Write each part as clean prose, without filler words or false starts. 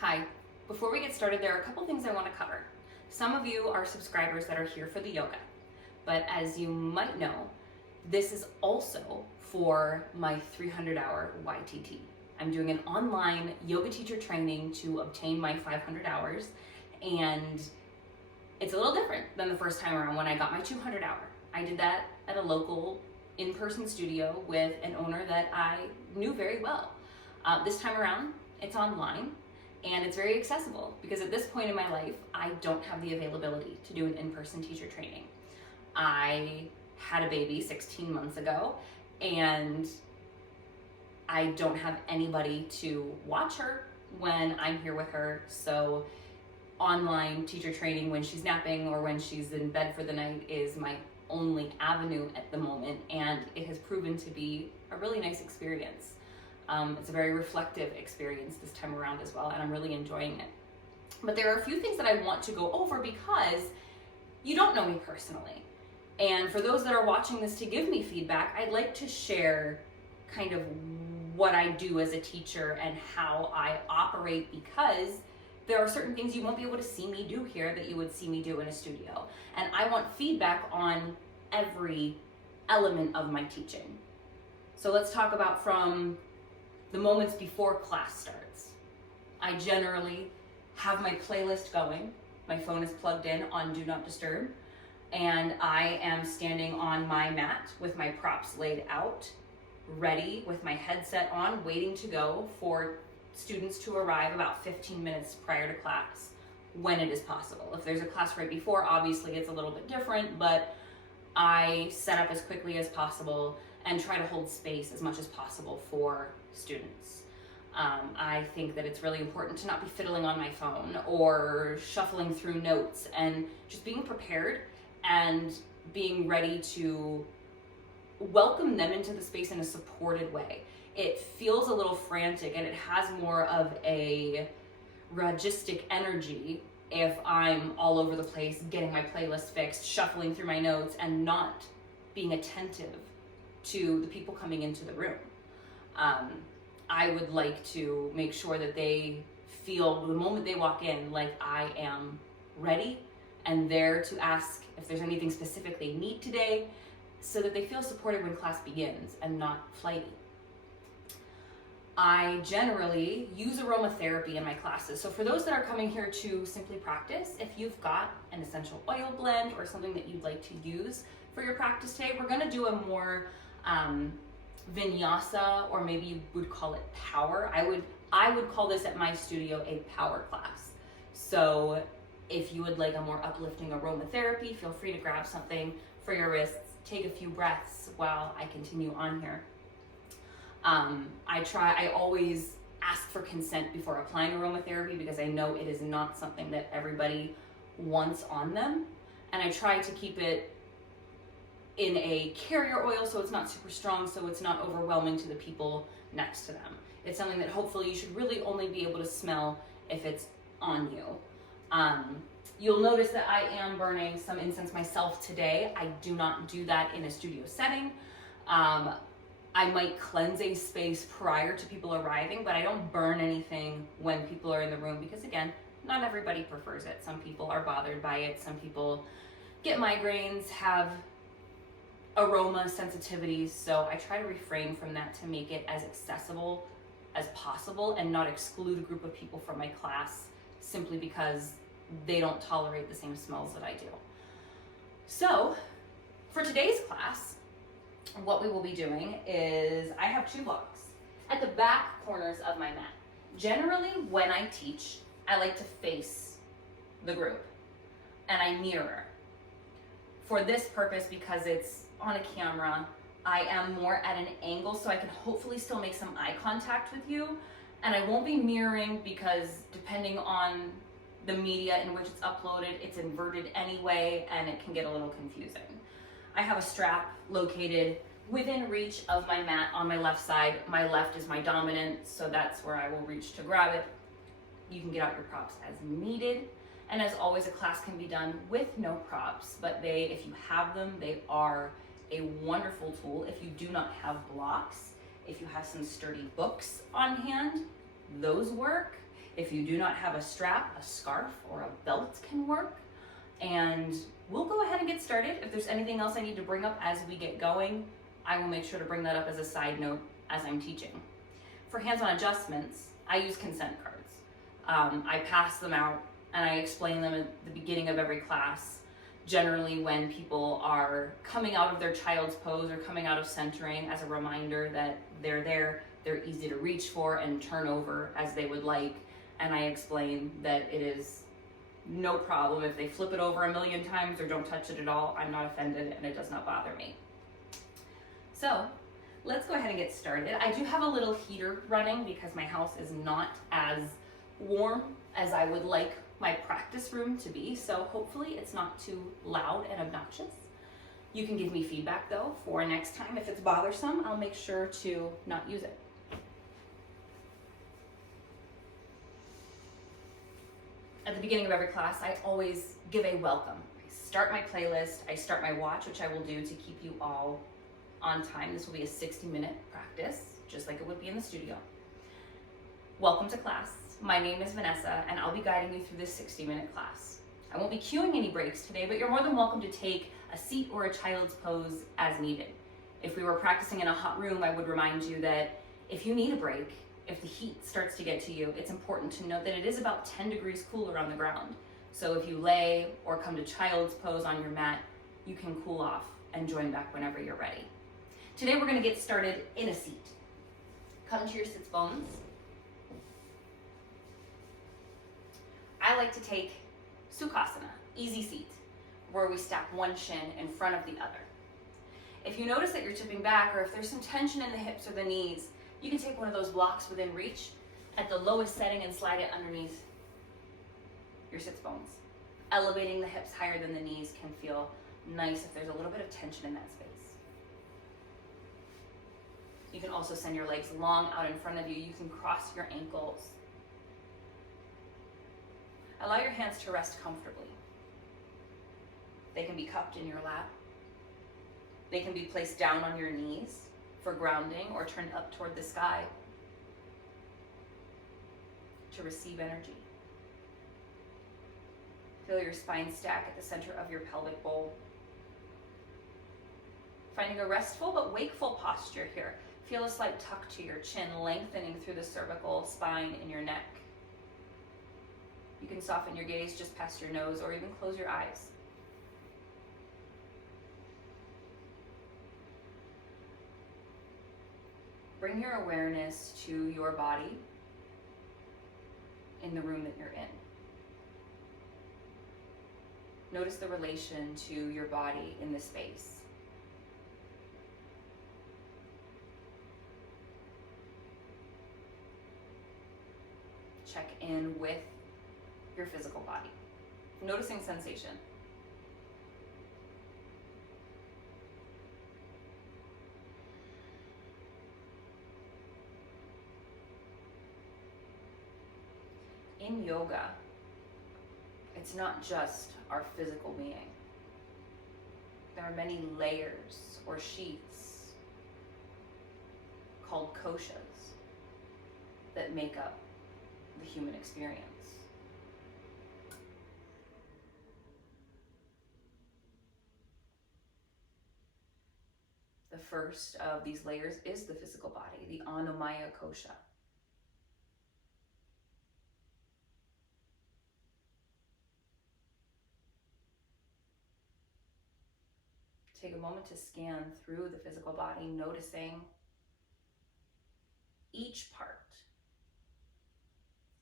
Hi, before we get started, there are a couple things I want to cover. Some of you are subscribers that are here for the yoga, but as you might know, this is also for my 300-hour YTT. I'm doing an online yoga teacher training to obtain my 500 hours, and it's a little different than the first time around when I got my 200 hour. I did that at a local in-person studio with an owner that I knew very well. This time around, it's online and it's very accessible because at this point in my life, I don't have the availability to do an in-person teacher training. I had a baby 16 months ago and I don't have anybody to watch her when I'm here with her, so online teacher training when she's napping or when she's in bed for the night is my only avenue at the moment, and it has proven to be a really nice experience. It's a very reflective experience this time around as well, and I'm really enjoying it. But there are a few things that I want to go over because you don't know me personally. And for those that are watching this to give me feedback, I'd like to share kind of what I do as a teacher and how I operate, because there are certain things you won't be able to see me do here that you would see me do in a studio. And I want feedback on every element of my teaching. So let's talk about from the moments before class starts. I generally have my playlist going. My phone is plugged in on Do Not Disturb, and I am standing on my mat with my props laid out, ready with my headset on, waiting to go for students to arrive about 15 minutes prior to class when it is possible. If there's a class right before, obviously it's a little bit different, but I set up as quickly as possible and try to hold space as much as possible for students. I think that it's really important to not be fiddling on my phone or shuffling through notes, and just being prepared and being ready to welcome them into the space in a supported way. It feels a little frantic and it has more of a ragistic energy if I'm all over the place, getting my playlist fixed, shuffling through my notes, and not being attentive to the people coming into the room. I would like to make sure that they feel the moment they walk in like I am ready and there to ask if there's anything specific they need today, so that they feel supported when class begins and not flighty. I generally use aromatherapy in my classes. So for those that are coming here to simply practice, if you've got an essential oil blend or something that you'd like to use for your practice today, we're gonna do a more vinyasa, or maybe you would call it power. I would call this at my studio a power class. So if you would like a more uplifting aromatherapy, feel free to grab something for your wrists, take a few breaths while I continue on here. I always ask for consent before applying aromatherapy because I know it is not something that everybody wants on them. And I try to keep it in a carrier oil so it's not super strong, so it's not overwhelming to the people next to them. It's something that hopefully you should really only be able to smell if it's on you. You'll notice that I am burning some incense myself today. I do not do that in a studio setting. I might cleanse a space prior to people arriving, but I don't burn anything when people are in the room because, again, not everybody prefers it. Some people are bothered by it. Some people get migraines, have aroma sensitivities, so I try to refrain from that to make it as accessible as possible and not exclude a group of people from my class simply because they don't tolerate the same smells that I do. So for today's class, what we will be doing is I have two blocks at the back corners of my mat. Generally, when I teach, I like to face the group and I mirror. For this purpose, because it's on a camera, I am more at an angle so I can hopefully still make some eye contact with you, and I won't be mirroring because depending on the media in which it's uploaded, it's inverted anyway and it can get a little confusing. I have a strap located within reach of my mat on my left side. My left is my dominant, so that's where I will reach to grab it. You can get out your props as needed. And as always, a class can be done with no props, but if you have them, they are a wonderful tool. If you do not have blocks, if you have some sturdy books on hand, those work. If you do not have a strap, a scarf or a belt can work. And we'll go ahead and get started. If there's anything else I need to bring up as we get going, I will make sure to bring that up as a side note as I'm teaching. For hands-on adjustments, I use consent cards. I pass them out and I explain them at the beginning of every class. Generally when people are coming out of their child's pose or coming out of centering, as a reminder that they're there, they're easy to reach for and turn over as they would like. And I explain that it is no problem if they flip it over a million times or don't touch it at all. I'm not offended and it does not bother me. So let's go ahead and get started. I do have a little heater running because my house is not as warm as I would like my practice room to be, so hopefully it's not too loud and obnoxious. You can give me feedback though for next time. If it's bothersome, I'll make sure to not use it. At the beginning of every class, I always give a welcome. I start my playlist, I start my watch, which I will do to keep you all on time. This will be a 60-minute practice, just like it would be in the studio. Welcome to class. My name is Vanessa, and I'll be guiding you through this 60-minute class. I won't be cueing any breaks today, but you're more than welcome to take a seat or a child's pose as needed. If we were practicing in a hot room, I would remind you that if you need a break, if the heat starts to get to you, it's important to note that it is about 10 degrees cooler on the ground. So if you lay or come to child's pose on your mat, you can cool off and join back whenever you're ready. Today we're going to get started in a seat. Come to your sits bones. I like to take Sukhasana, easy seat, where we stack one shin in front of the other. If you notice that you're tipping back or if there's some tension in the hips or the knees, you can take one of those blocks within reach at the lowest setting and slide it underneath your sits bones. Elevating the hips higher than the knees can feel nice if there's a little bit of tension in that space. You can also send your legs long out in front of you. You can cross your ankles. Allow your hands to rest comfortably. They can be cupped in your lap. They can be placed down on your knees for grounding or turned up toward the sky to receive energy. Feel your spine stack at the center of your pelvic bowl. Finding a restful but wakeful posture here. Feel a slight tuck to your chin, lengthening through the cervical spine in your neck. You can soften your gaze just past your nose or even close your eyes. Bring your awareness to your body in the room that you're in. Notice the relation to your body in the space. Check in with your physical body. Noticing sensation. In yoga, it's not just our physical being. There are many layers or sheaths called koshas that make up the human experience. The first of these layers is the physical body, the Annamaya kosha. Take a moment to scan through the physical body, noticing each part,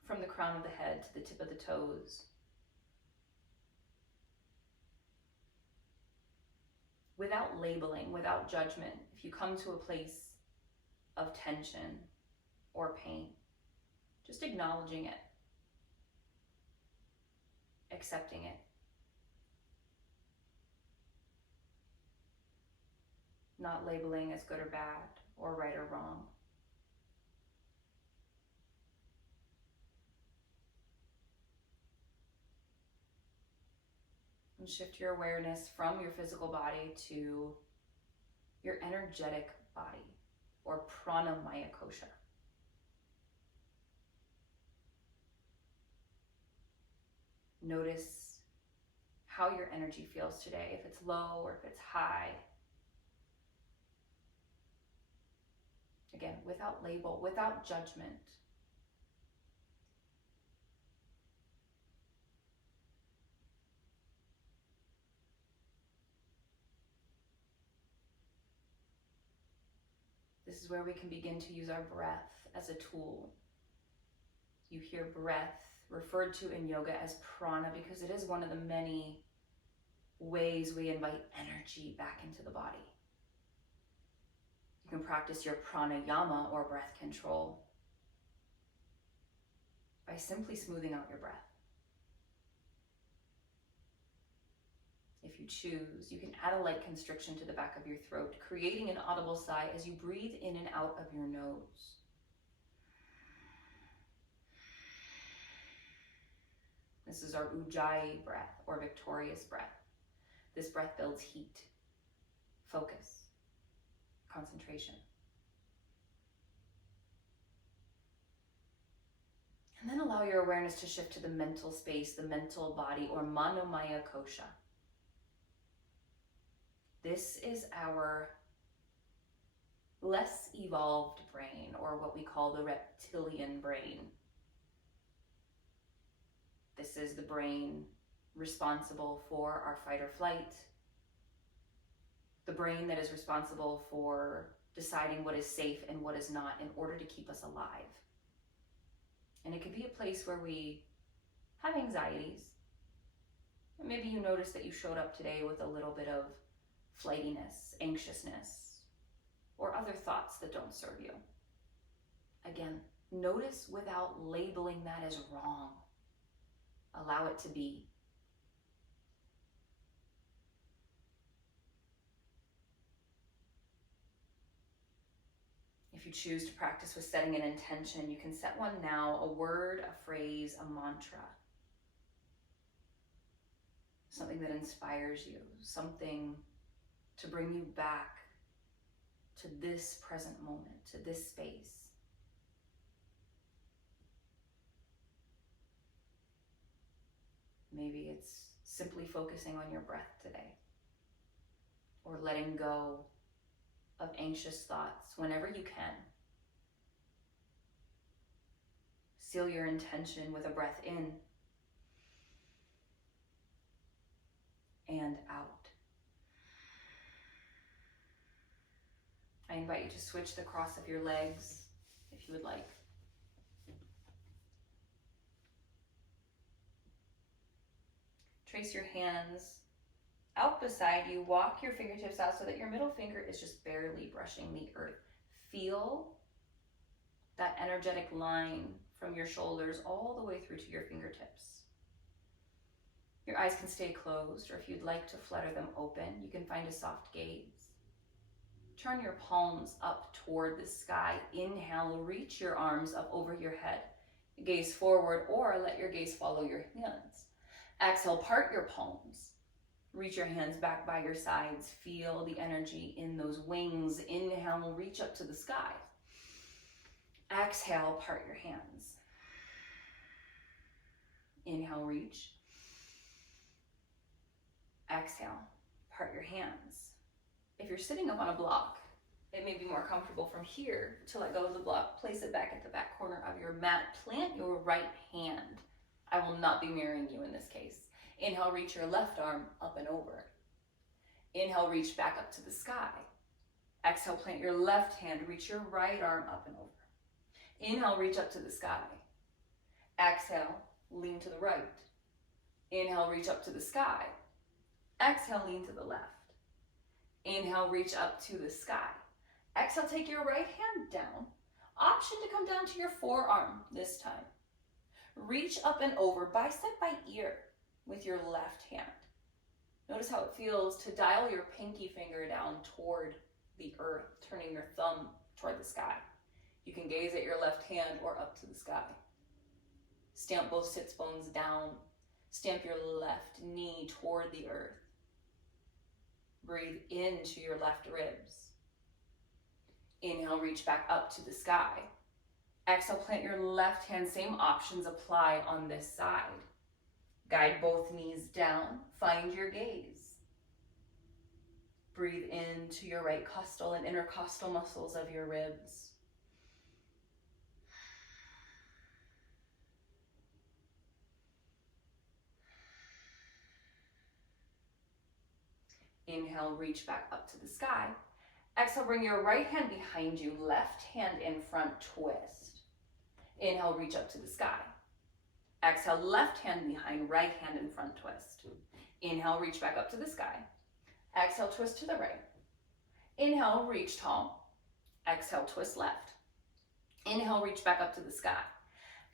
from the crown of the head to the tip of the toes. Without labeling, without judgment, if you come to a place of tension or pain, just acknowledging it, accepting it. Not labeling as good or bad, or right or wrong. And shift your awareness from your physical body to your energetic body, or pranamaya kosha. Notice how your energy feels today, if it's low or if it's high. Again, without label, without judgment. This is where we can begin to use our breath as a tool. You hear breath referred to in yoga as prana because it is one of the many ways we invite energy back into the body. You can practice your pranayama or breath control by simply smoothing out your breath. If you choose, you can add a light constriction to the back of your throat, creating an audible sigh as you breathe in and out of your nose. This is our ujjayi breath or victorious breath. This breath builds heat, focus, concentration. And then allow your awareness to shift to the mental space, the mental body, or manomaya kosha. This is our less evolved brain, or what we call the reptilian brain. This is the brain responsible for our fight or flight, the brain that is responsible for deciding what is safe and what is not in order to keep us alive. And it could be a place where we have anxieties. Maybe you noticed that you showed up today with a little bit of flightiness, anxiousness, or other thoughts that don't serve you. Again, notice without labeling that as wrong. Allow it to be. If you choose to practice with setting an intention, you can set one now, a word, a phrase, a mantra. Something that inspires you, something to bring you back to this present moment, to this space. Maybe it's simply focusing on your breath today, or letting go of anxious thoughts whenever you can. Seal your intention with a breath in and out. I invite you to switch the cross of your legs if you would like. Trace your hands out beside you. Walk your fingertips out so that your middle finger is just barely brushing the earth. Feel that energetic line from your shoulders all the way through to your fingertips. Your eyes can stay closed, or if you'd like to flutter them open, you can find a soft gaze. Turn your palms up toward the sky. Inhale, reach your arms up over your head. Gaze forward, or let your gaze follow your hands. Exhale, part your palms. Reach your hands back by your sides. Feel the energy in those wings. Inhale, reach up to the sky. Exhale, part your hands. Inhale, reach. Exhale, part your hands. If you're sitting up on a block, it may be more comfortable from here to let go of the block. Place it back at the back corner of your mat. Plant your right hand. I will not be mirroring you in this case. Inhale, reach your left arm up and over. Inhale, reach back up to the sky. Exhale, plant your left hand, reach your right arm up and over. Inhale, reach up to the sky. Exhale, lean to the right. Inhale, reach up to the sky. Exhale, lean to the left. Inhale, reach up to the sky. Exhale, take your right hand down. Option to come down to your forearm this time. Reach up and over, bicep by ear with your left hand. Notice how it feels to dial your pinky finger down toward the earth, turning your thumb toward the sky. You can gaze at your left hand or up to the sky. Stamp both sits bones down. Stamp your left knee toward the earth. Breathe into your left ribs. Inhale, reach back up to the sky. Exhale, plant your left hand. Same options apply on this side. Guide both knees down, find your gaze. Breathe into your right costal and intercostal muscles of your ribs. Inhale, reach back up to the sky. Exhale, bring your right hand behind you, left hand in front, twist. Inhale, reach up to the sky. Exhale, left hand behind, right hand in front, twist. Inhale, reach back up to the sky. Exhale, twist to the right. Inhale, reach tall. Exhale, twist left. Inhale, reach back up to the sky.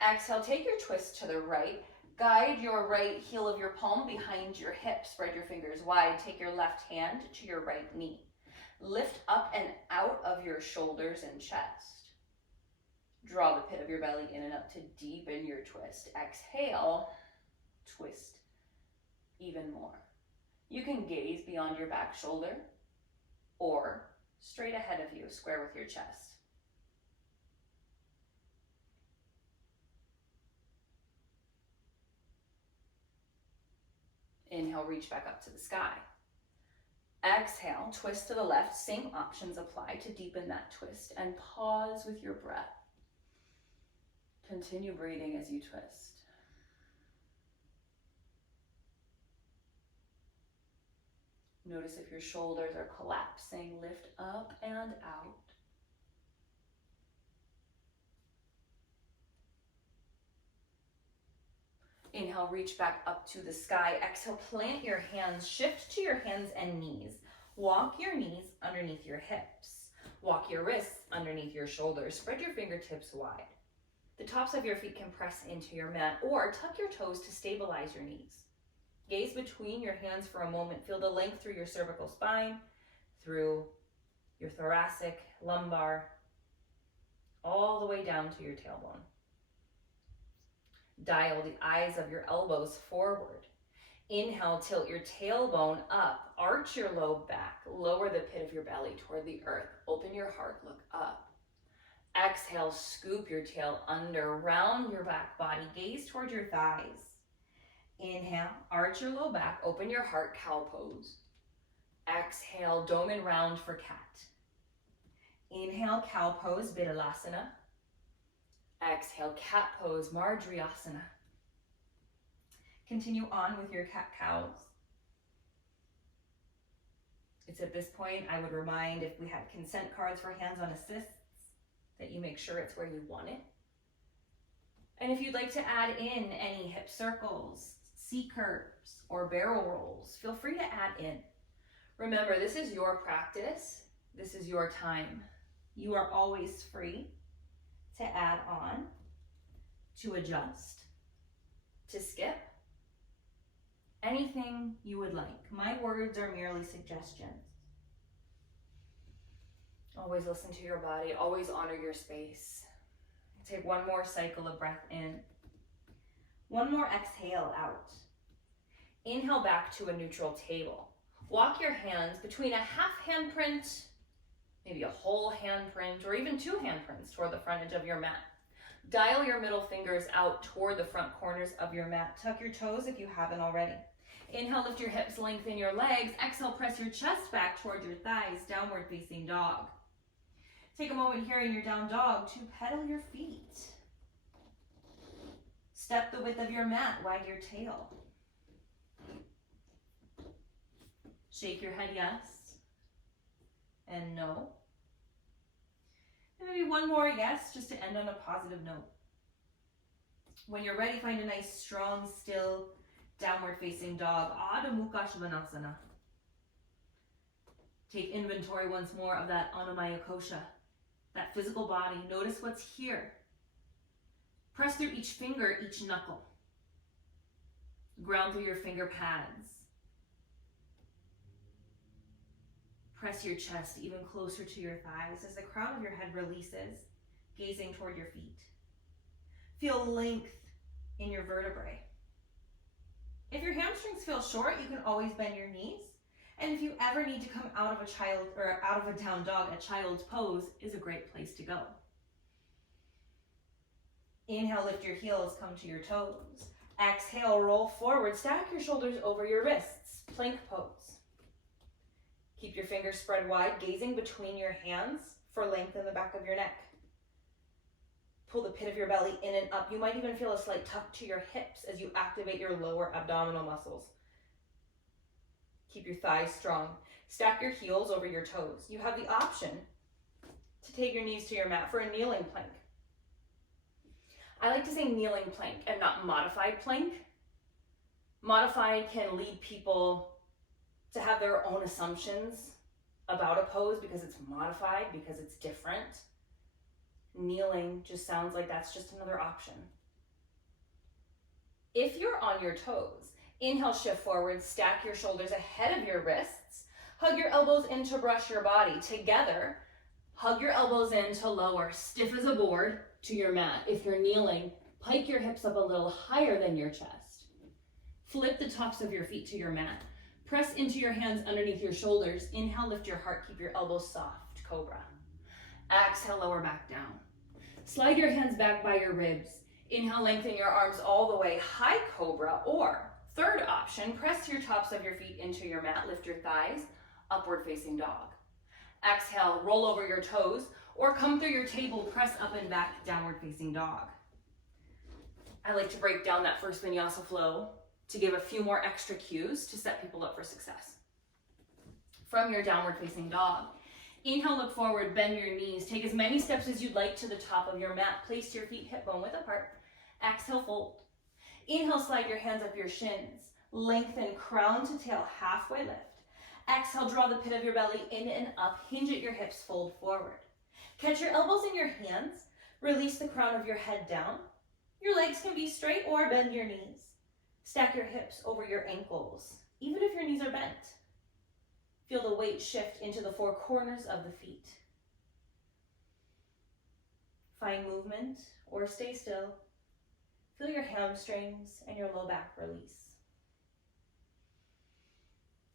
Exhale, take your twist to the right. Guide your right heel of your palm behind your hip. Spread your fingers wide. Take your left hand to your right knee. Lift up and out of your shoulders and chest. Draw the pit of your belly in and up to deepen your twist. Exhale, twist even more. You can gaze beyond your back shoulder or straight ahead of you, square with your chest. Inhale, reach back up to the sky. Exhale, twist to the left. Same options apply to deepen that twist, and pause with your breath. Continue breathing as you twist. Notice if your shoulders are collapsing. Lift up and out. Inhale, reach back up to the sky. Exhale, plant your hands. Shift to your hands and knees. Walk your knees underneath your hips. Walk your wrists underneath your shoulders. Spread your fingertips wide. The tops of your feet can press into your mat, or tuck your toes to stabilize your knees. Gaze between your hands for a moment. Feel the length through your cervical spine, through your thoracic, lumbar, all the way down to your tailbone. Dial the eyes of your elbows forward. Inhale, tilt your tailbone up, arch your lobe back, lower the pit of your belly toward the earth, open your heart, look up. Exhale, scoop your tail under, round your back body, gaze toward your thighs. Inhale, arch your low back, open your heart, cow pose. Exhale, dome and round for cat. Inhale, cow pose, Bidalasana. Exhale, cat pose, Marjariasana. Continue on with your cat-cows. It's at this point I would remind, if we had consent cards for hands-on assists, that you make sure it's where you want it. And if you'd like to add in any hip circles, C-curves, or barrel rolls, feel free to add in. Remember, this is your practice. This is your time. You are always free to add on, to adjust, to skip, anything you would like. My words are merely suggestions. Always listen to your body, always honor your space. Take one more cycle of breath in. One more exhale out. Inhale back to a neutral table. Walk your hands between a half handprint, maybe a whole handprint, or even two handprints toward the front edge of your mat. Dial your middle fingers out toward the front corners of your mat. Tuck your toes if you haven't already. Inhale, lift your hips, lengthen your legs. Exhale, press your chest back toward your thighs, downward facing dog. Take a moment here in your down dog to pedal your feet. Step the width of your mat, wag your tail. Shake your head yes and no. And maybe one more yes, just to end on a positive note. When you're ready, find a nice, strong, still, downward facing dog, Adho Mukha Svanasana. Take inventory once more of that Annamaya Kosha, that physical body. Notice what's here. Press through each finger, each knuckle. Ground through your finger pads. Press your chest even closer to your thighs as the crown of your head releases, gazing toward your feet. Feel length in your vertebrae. If your hamstrings feel short, you can always bend your knees. And if you ever need to come out of a down dog, a child's pose is a great place to go. Inhale, lift your heels, come to your toes. Exhale, roll forward. Stack your shoulders over your wrists. Plank pose. Keep your fingers spread wide, gazing between your hands for length in the back of your neck. Pull the pit of your belly in and up. You might even feel a slight tuck to your hips as you activate your lower abdominal muscles. Keep your thighs strong. Stack your heels over your toes. You have the option to take your knees to your mat for a kneeling plank. I like to say kneeling plank and not modified plank. Modified can lead people to have their own assumptions about a pose because it's modified, because it's different. Kneeling just sounds like that's just another option. If you're on your toes, inhale, shift forward, stack your shoulders ahead of your wrists, hug your elbows in to brush your body. Together, hug your elbows in to lower, stiff as a board, to your mat. If you're kneeling, pike your hips up a little higher than your chest. Flip the tops of your feet to your mat. Press into your hands underneath your shoulders. Inhale, lift your heart, keep your elbows soft, cobra. Exhale, lower back down. Slide your hands back by your ribs. Inhale, lengthen your arms all the way, high cobra, or third option, press your tops of your feet into your mat, lift your thighs, upward facing dog. Exhale, roll over your toes, or come through your table, press up and back, downward facing dog. I like to break down that first vinyasa flow to give a few more extra cues to set people up for success. From your downward facing dog, inhale, look forward, bend your knees. Take as many steps as you'd like to the top of your mat. Place your feet hip bone width apart. Exhale, fold. Inhale, slide your hands up your shins. Lengthen crown to tail, halfway lift. Exhale, draw the pit of your belly in and up. Hinge at your hips, fold forward. Catch your elbows in your hands. Release the crown of your head down. Your legs can be straight or bend your knees. Stack your hips over your ankles, even if your knees are bent. Feel the weight shift into the four corners of the feet. Find movement or stay still. Feel your hamstrings and your low back release.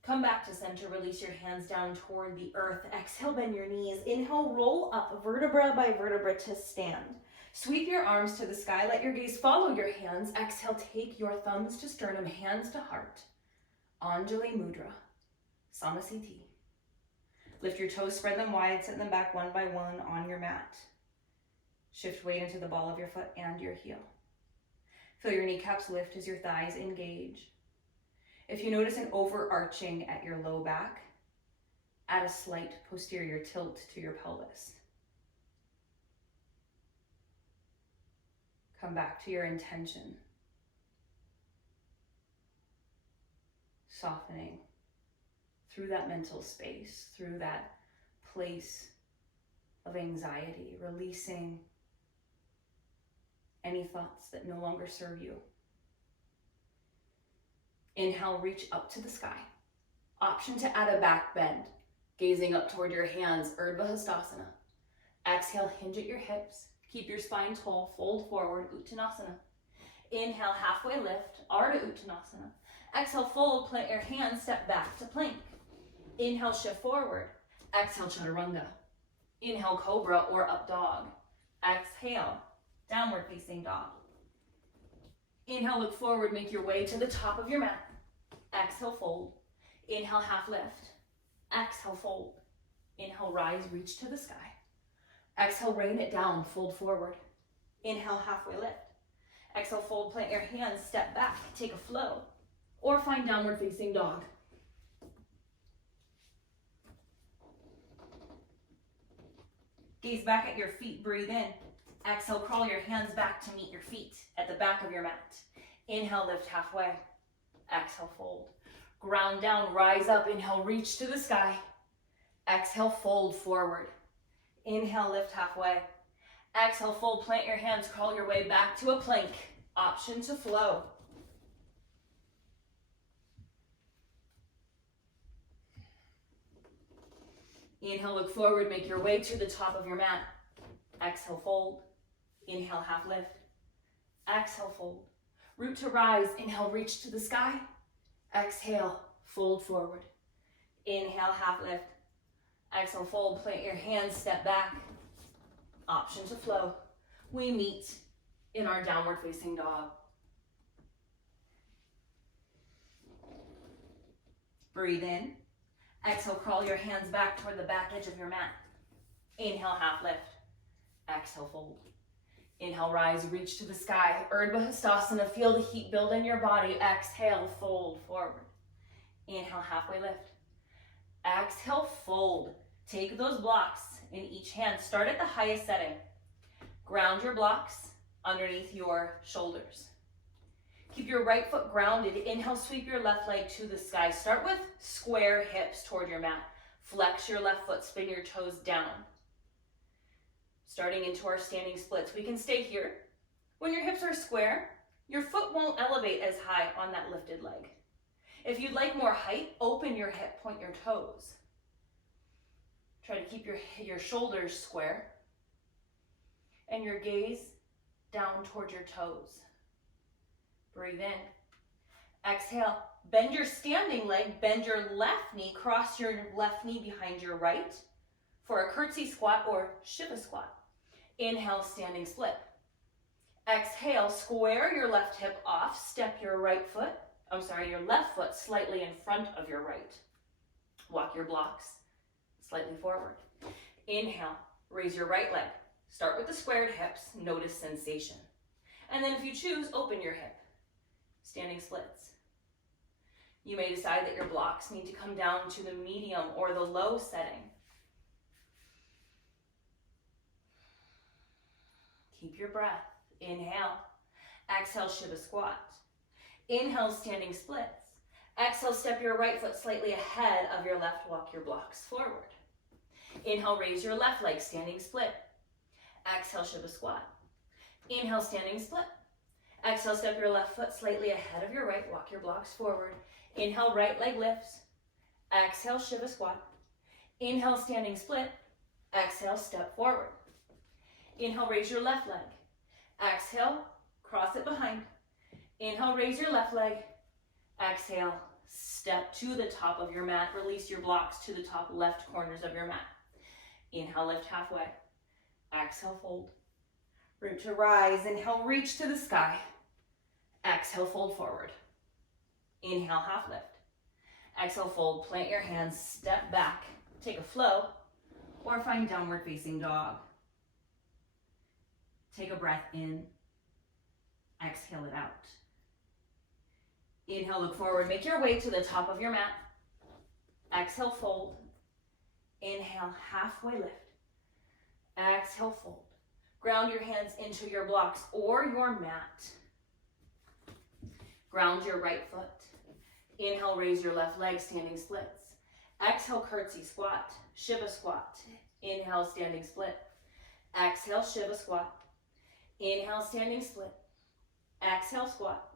Come back to center, release your hands down toward the earth. Exhale, bend your knees. Inhale, roll up vertebra by vertebra to stand. Sweep your arms to the sky, let your gaze follow your hands. Exhale, take your thumbs to sternum, hands to heart. Anjali Mudra, Samasthiti. Lift your toes, spread them wide, set them back one by one on your mat. Shift weight into the ball of your foot and your heel. Feel your kneecaps lift as your thighs engage. If you notice an overarching at your low back, add a slight posterior tilt to your pelvis. Come back to your intention. Softening through that mental space, through that place of anxiety, releasing any thoughts that no longer serve you. Inhale, reach up to the sky. Option to add a back bend, gazing up toward your hands, Urdhva Hastasana. Exhale, hinge at your hips. Keep your spine tall, fold forward, Uttanasana. Inhale, halfway lift, Ardha Uttanasana. Exhale, fold, plant your hands, step back to plank. Inhale, shift forward. Exhale, Chaturanga. Inhale, cobra or up dog. Exhale, downward facing dog. Inhale, look forward, make your way to the top of your mat. Exhale, fold. Inhale, half lift. Exhale, fold. Inhale, rise, reach to the sky. Exhale, rain it down, fold forward. Inhale, halfway lift. Exhale, fold, plant your hands, step back, take a flow, or find downward facing dog. Gaze back at your feet, breathe in. Exhale, crawl your hands back to meet your feet at the back of your mat. Inhale, lift halfway. Exhale, fold. Ground down, rise up. Inhale, reach to the sky. Exhale, fold forward. Inhale, lift halfway. Exhale, fold, plant your hands, crawl your way back to a plank. Option to flow. Inhale, look forward, make your way to the top of your mat. Exhale, fold. Inhale, half lift. Exhale, fold. Root to rise. Inhale, reach to the sky. Exhale, fold forward. Inhale, half lift. Exhale, fold, plant your hands, step back. Option to flow. We meet in our downward facing dog. Breathe in. Exhale, crawl your hands back toward the back edge of your mat. Inhale, half lift. Exhale, fold. Inhale, rise, reach to the sky. Urdhva Hastasana, feel the heat build in your body. Exhale, fold forward. Inhale, halfway lift. Exhale, fold. Take those blocks in each hand. Start at the highest setting. Ground your blocks underneath your shoulders. Keep your right foot grounded. Inhale, sweep your left leg to the sky. Start with square hips toward your mat. Flex your left foot, spin your toes down. Starting into our standing splits. We can stay here. When your hips are square, your foot won't elevate as high on that lifted leg. If you'd like more height, open your hip, point your toes. Try to keep your shoulders square and your gaze down toward your toes. Breathe in. Exhale, bend your standing leg, bend your left knee, cross your left knee behind your right for a curtsy squat or Shiva squat. Inhale, standing split. Exhale, square your left hip off, step your left foot slightly in front of your right. Walk your blocks slightly forward. Inhale, raise your right leg. Start with the squared hips, notice sensation. And then if you choose, open your hip. Standing splits. You may decide that your blocks need to come down to the medium or the low setting. Keep your breath. Inhale. Exhale, Shiva squat. Inhale, standing splits. Exhale, step your right foot slightly ahead of your left, walk your blocks forward. Inhale, raise your left leg, standing split. Exhale, Shiva squat. Inhale, standing split. Exhale, step your left foot slightly ahead of your right, walk your blocks forward. Inhale, right leg lifts. Exhale, Shiva squat. Inhale, standing split. Exhale, step forward. Inhale, raise your left leg. Exhale, cross it behind. Inhale, raise your left leg. Exhale, step to the top of your mat. Release your blocks to the top left corners of your mat. Inhale, lift halfway. Exhale, fold. Root to rise. Inhale, reach to the sky. Exhale, fold forward. Inhale, half lift. Exhale, fold. Plant your hands, step back. Take a flow or find downward facing dog. Take a breath in. Exhale it out. Inhale, look forward. Make your way to the top of your mat. Exhale, fold. Inhale, halfway lift. Exhale, fold. Ground your hands into your blocks or your mat. Ground your right foot. Inhale, raise your left leg, standing splits. Exhale, curtsy squat, Shiva squat. Inhale, standing split. Exhale, Shiva squat. Inhale, standing split. Exhale, squat.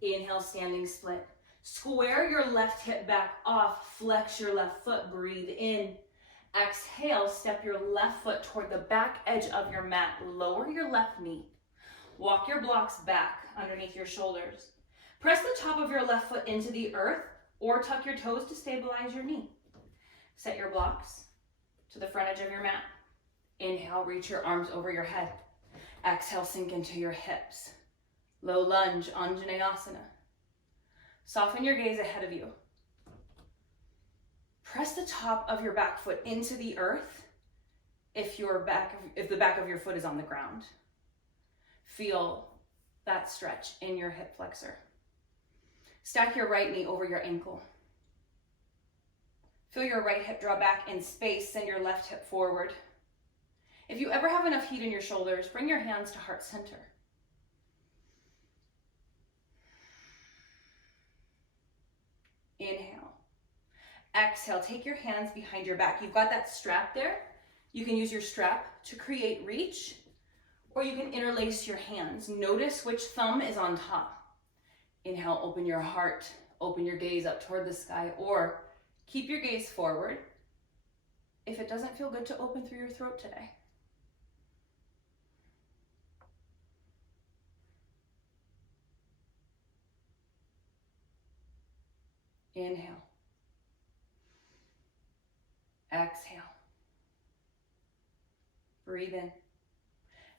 Inhale, standing split. Square your left hip back off, flex your left foot, breathe in. Exhale, step your left foot toward the back edge of your mat. Lower your left knee. Walk your blocks back underneath your shoulders. Press the top of your left foot into the earth or tuck your toes to stabilize your knee. Set your blocks to the front edge of your mat. Inhale, reach your arms over your head. Exhale, sink into your hips. Low lunge, Anjaneyasana. Soften your gaze ahead of you. Press the top of your back foot into the earth if the back of your foot is on the ground. Feel that stretch in your hip flexor. Stack your right knee over your ankle. Feel your right hip draw back in space, send your left hip forward. If you ever have enough heat in your shoulders, bring your hands to heart center. Inhale. Exhale, take your hands behind your back. You've got that strap there. You can use your strap to create reach, or you can interlace your hands. Notice which thumb is on top. Inhale, open your heart, open your gaze up toward the sky, or keep your gaze forward if it doesn't feel good to open through your throat today. Inhale. Exhale. Breathe in.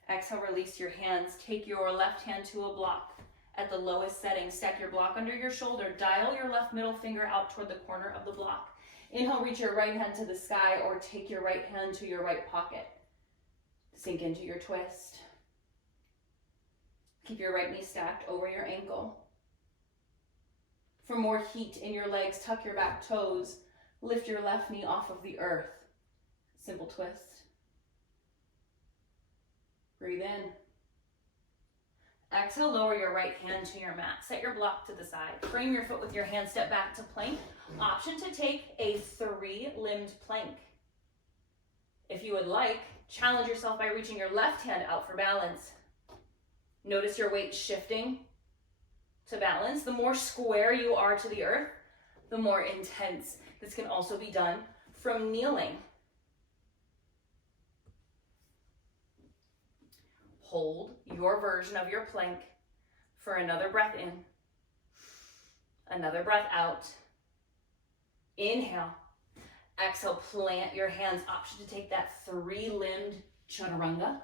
Exhale, release your hands. Take your left hand to a block. At the lowest setting, stack your block under your shoulder. Dial your left middle finger out toward the corner of the block. Inhale, reach your right hand to the sky or take your right hand to your right pocket. Sink into your twist. Keep your right knee stacked over your ankle. For more heat in your legs, tuck your back toes. Lift your left knee off of the earth. Simple twist. Breathe in. Exhale, lower your right hand to your mat. Set your block to the side. Frame your foot with your hand, step back to plank. Option to take a 3-limbed plank. If you would like, challenge yourself by reaching your left hand out for balance. Notice your weight shifting to balance. The more square you are to the earth, the more intense. This can also be done from kneeling. Hold your version of your plank for another breath in, another breath out. Inhale. Exhale, plant your hands. Option to take that 3-limbed chaturanga.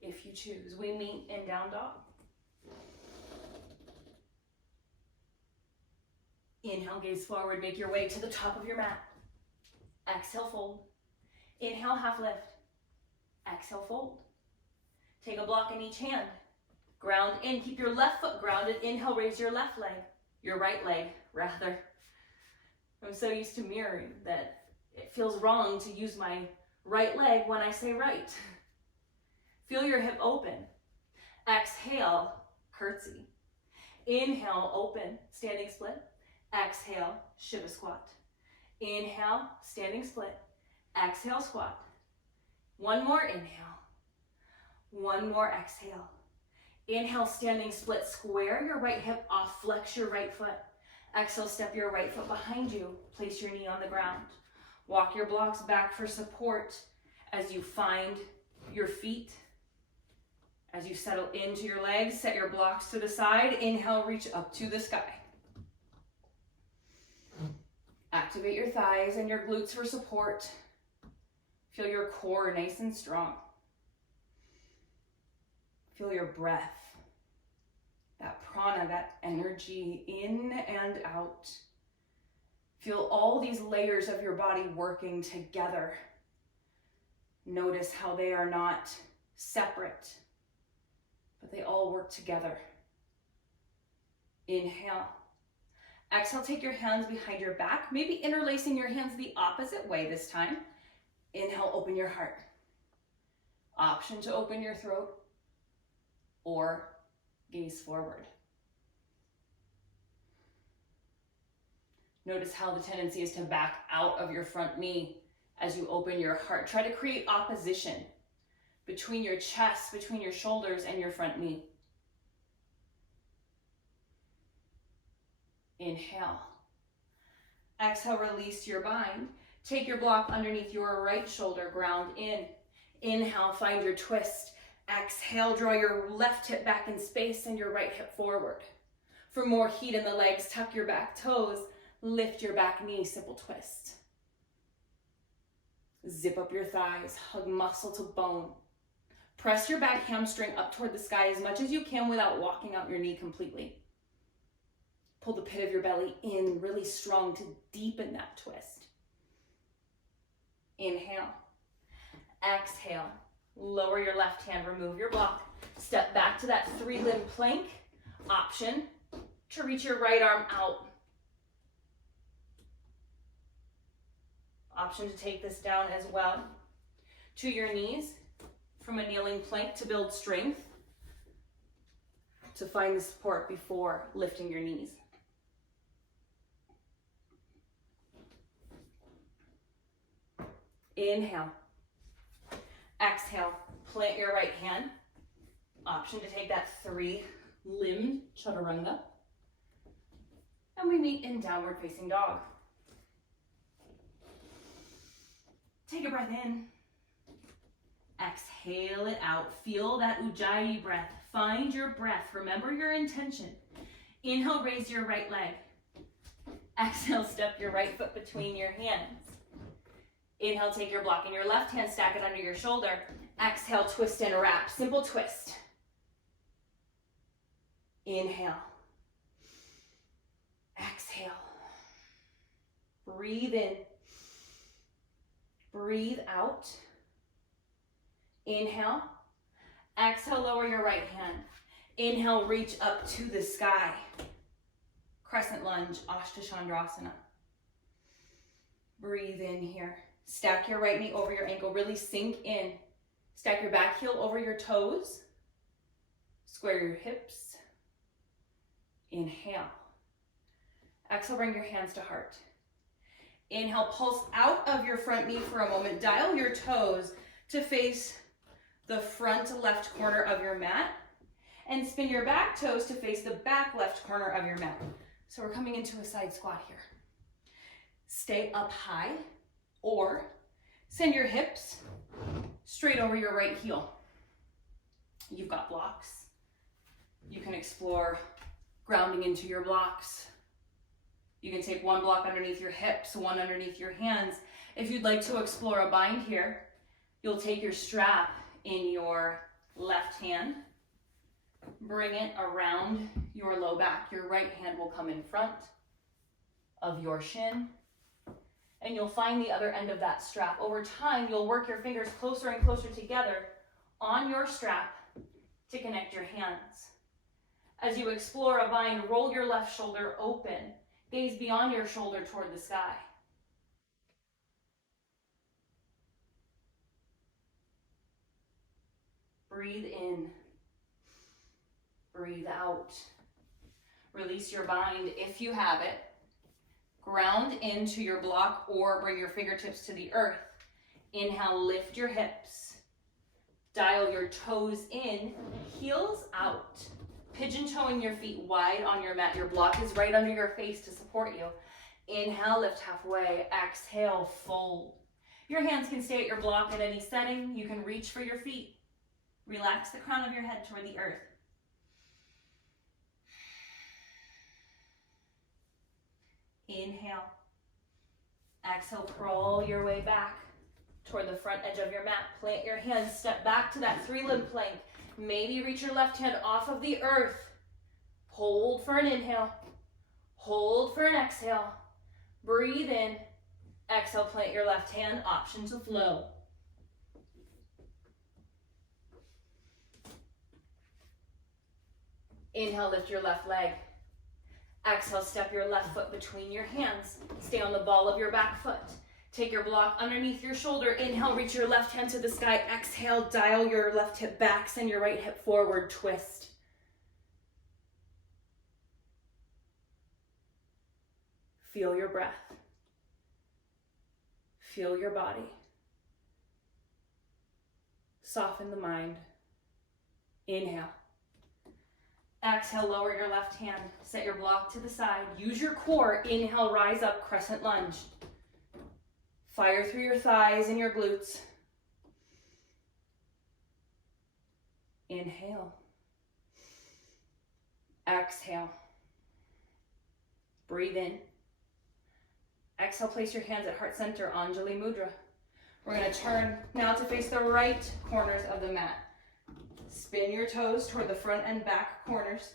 If you choose, we meet in down dog. Inhale, gaze forward, make your way to the top of your mat. Exhale, fold. Inhale, half lift. Exhale, fold. Take a block in each hand. Ground in, keep your left foot grounded. Inhale, raise your left leg, your right leg, rather. I'm so used to mirroring that it feels wrong to use my right leg when I say right. Feel your hip open. Exhale, curtsy. Inhale, open, standing split. Exhale, Shiva squat. Inhale, standing split. Exhale, squat. One more inhale. One more exhale. Inhale, standing split. Square your right hip off, flex your right foot. Exhale, step your right foot behind you. Place your knee on the ground. Walk your blocks back for support as you find your feet. As you settle into your legs, set your blocks to the side. Inhale, reach up to the sky. Activate your thighs and your glutes for support. Feel your core nice and strong. Feel your breath, that prana, that energy in and out. Feel all these layers of your body working together. Notice how they are not separate, but they all work together. Inhale. Exhale, take your hands behind your back, maybe interlacing your hands the opposite way this time. Inhale, open your heart. Option to open your throat or gaze forward. Notice how the tendency is to back out of your front knee as you open your heart. Try to create opposition between your chest, between your shoulders, and your front knee. Inhale. Exhale, release your bind. Take your block underneath your right shoulder, ground in. Inhale, find your twist. Exhale, draw your left hip back in space and your right hip forward. For more heat in the legs, tuck your back toes, lift your back knee, simple twist. Zip up your thighs, hug muscle to bone. Press your back hamstring up toward the sky as much as you can without walking out your knee completely. Pull the pit of your belly in really strong to deepen that twist. Inhale. Exhale. Lower your left hand, remove your block. Step back to that 3-limb plank. Option to reach your right arm out. Option to take this down as well. To your knees from a kneeling plank to build strength. To find the support before lifting your knees. Inhale. Exhale, plant your right hand. Option to take that 3-limbed chaturanga. And we meet in downward facing dog. Take a breath in. Exhale it out. Feel that ujjayi breath. Find your breath. Remember your intention. Inhale, raise your right leg. Exhale, step your right foot between your hands. Inhale, take your block in your left hand, stack it under your shoulder. Exhale, twist and wrap. Simple twist. Inhale. Exhale. Breathe in. Breathe out. Inhale. Exhale, lower your right hand. Inhale, reach up to the sky. Crescent lunge, Ashtachandrasana. Breathe in here. Stack your right knee over your ankle. Really sink in. Stack your back heel over your toes. Square your hips. Inhale. Exhale, bring your hands to heart. Inhale, pulse out of your front knee for a moment. Dial your toes to face the front left corner of your mat. And spin your back toes to face the back left corner of your mat. So we're coming into a side squat here. Stay up high or send your hips straight over your right heel. You've got blocks. You can explore grounding into your blocks. You can take one block underneath your hips, one underneath your hands. If you'd like to explore a bind here, you'll take your strap in your left hand, bring it around your low back. Your right hand will come in front of your shin, and you'll find the other end of that strap. Over time, you'll work your fingers closer and closer together on your strap to connect your hands. As you explore a bind, roll your left shoulder open. Gaze beyond your shoulder toward the sky. Breathe in. Breathe out. Release your bind if you have it. Ground into your block or bring your fingertips to the earth. Inhale, lift your hips. Dial your toes in, heels out. Pigeon toeing your feet wide on your mat. Your block is right under your face to support you. Inhale, lift halfway. Exhale, fold. Your hands can stay at your block at any setting. You can reach for your feet. Relax the crown of your head toward the earth. Inhale. Exhale, crawl your way back toward the front edge of your mat. Plant your hands, step back to that three-limb plank. Maybe reach your left hand off of the earth. Hold for an inhale. Hold for an exhale. Breathe in. Exhale, plant your left hand, option to flow. Inhale, lift your left leg. Exhale, step your left foot between your hands. Stay on the ball of your back foot. Take your block underneath your shoulder. Inhale, reach your left hand to the sky. Exhale, dial your left hip back. Send your right hip forward, twist. Feel your breath. Feel your body. Soften the mind. Inhale. Exhale, lower your left hand. Set your block to the side. Use your core. Inhale, rise up, crescent lunge. Fire through your thighs and your glutes. Inhale. Exhale. Breathe in. Exhale, place your hands at heart center, Anjali Mudra. We're going to turn now to face the right corners of the mat. Spin your toes toward the front and back corners.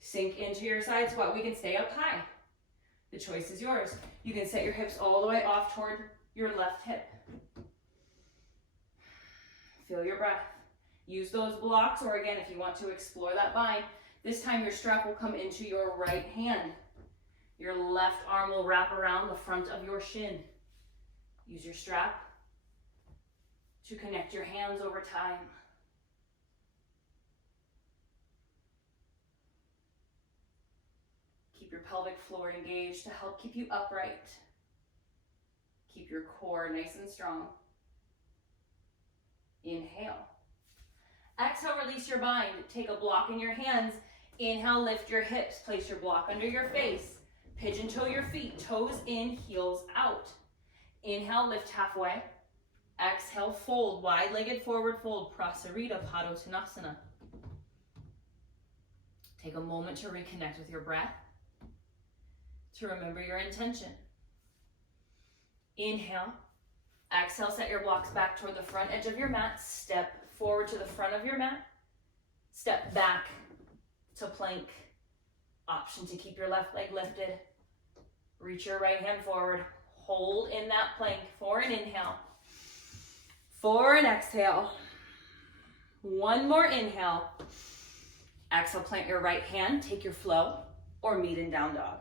Sink into your side squat. We can stay up high. The choice is yours. You can set your hips all the way off toward your left hip. Feel your breath. Use those blocks, or again, if you want to explore that bind, this time your strap will come into your right hand. Your left arm will wrap around the front of your shin. Use your strap to connect your hands over time. Keep your pelvic floor engaged to help keep you upright. Keep your core nice and strong. Inhale. Exhale, release your bind. Take a block in your hands. Inhale, lift your hips. Place your block under your face. Pigeon toe your feet. Toes in, heels out. Inhale, lift halfway. Exhale, fold. Wide-legged forward fold. Prasarita Padottanasana. Take a moment to reconnect with your breath. To remember your intention. Inhale. Exhale, set your blocks back toward the front edge of your mat. Step forward to the front of your mat. Step back to plank. Option to keep your left leg lifted. Reach your right hand forward. Hold in that plank for an inhale. For an exhale. One more inhale. Exhale, plant your right hand, take your flow, or meet in down dog.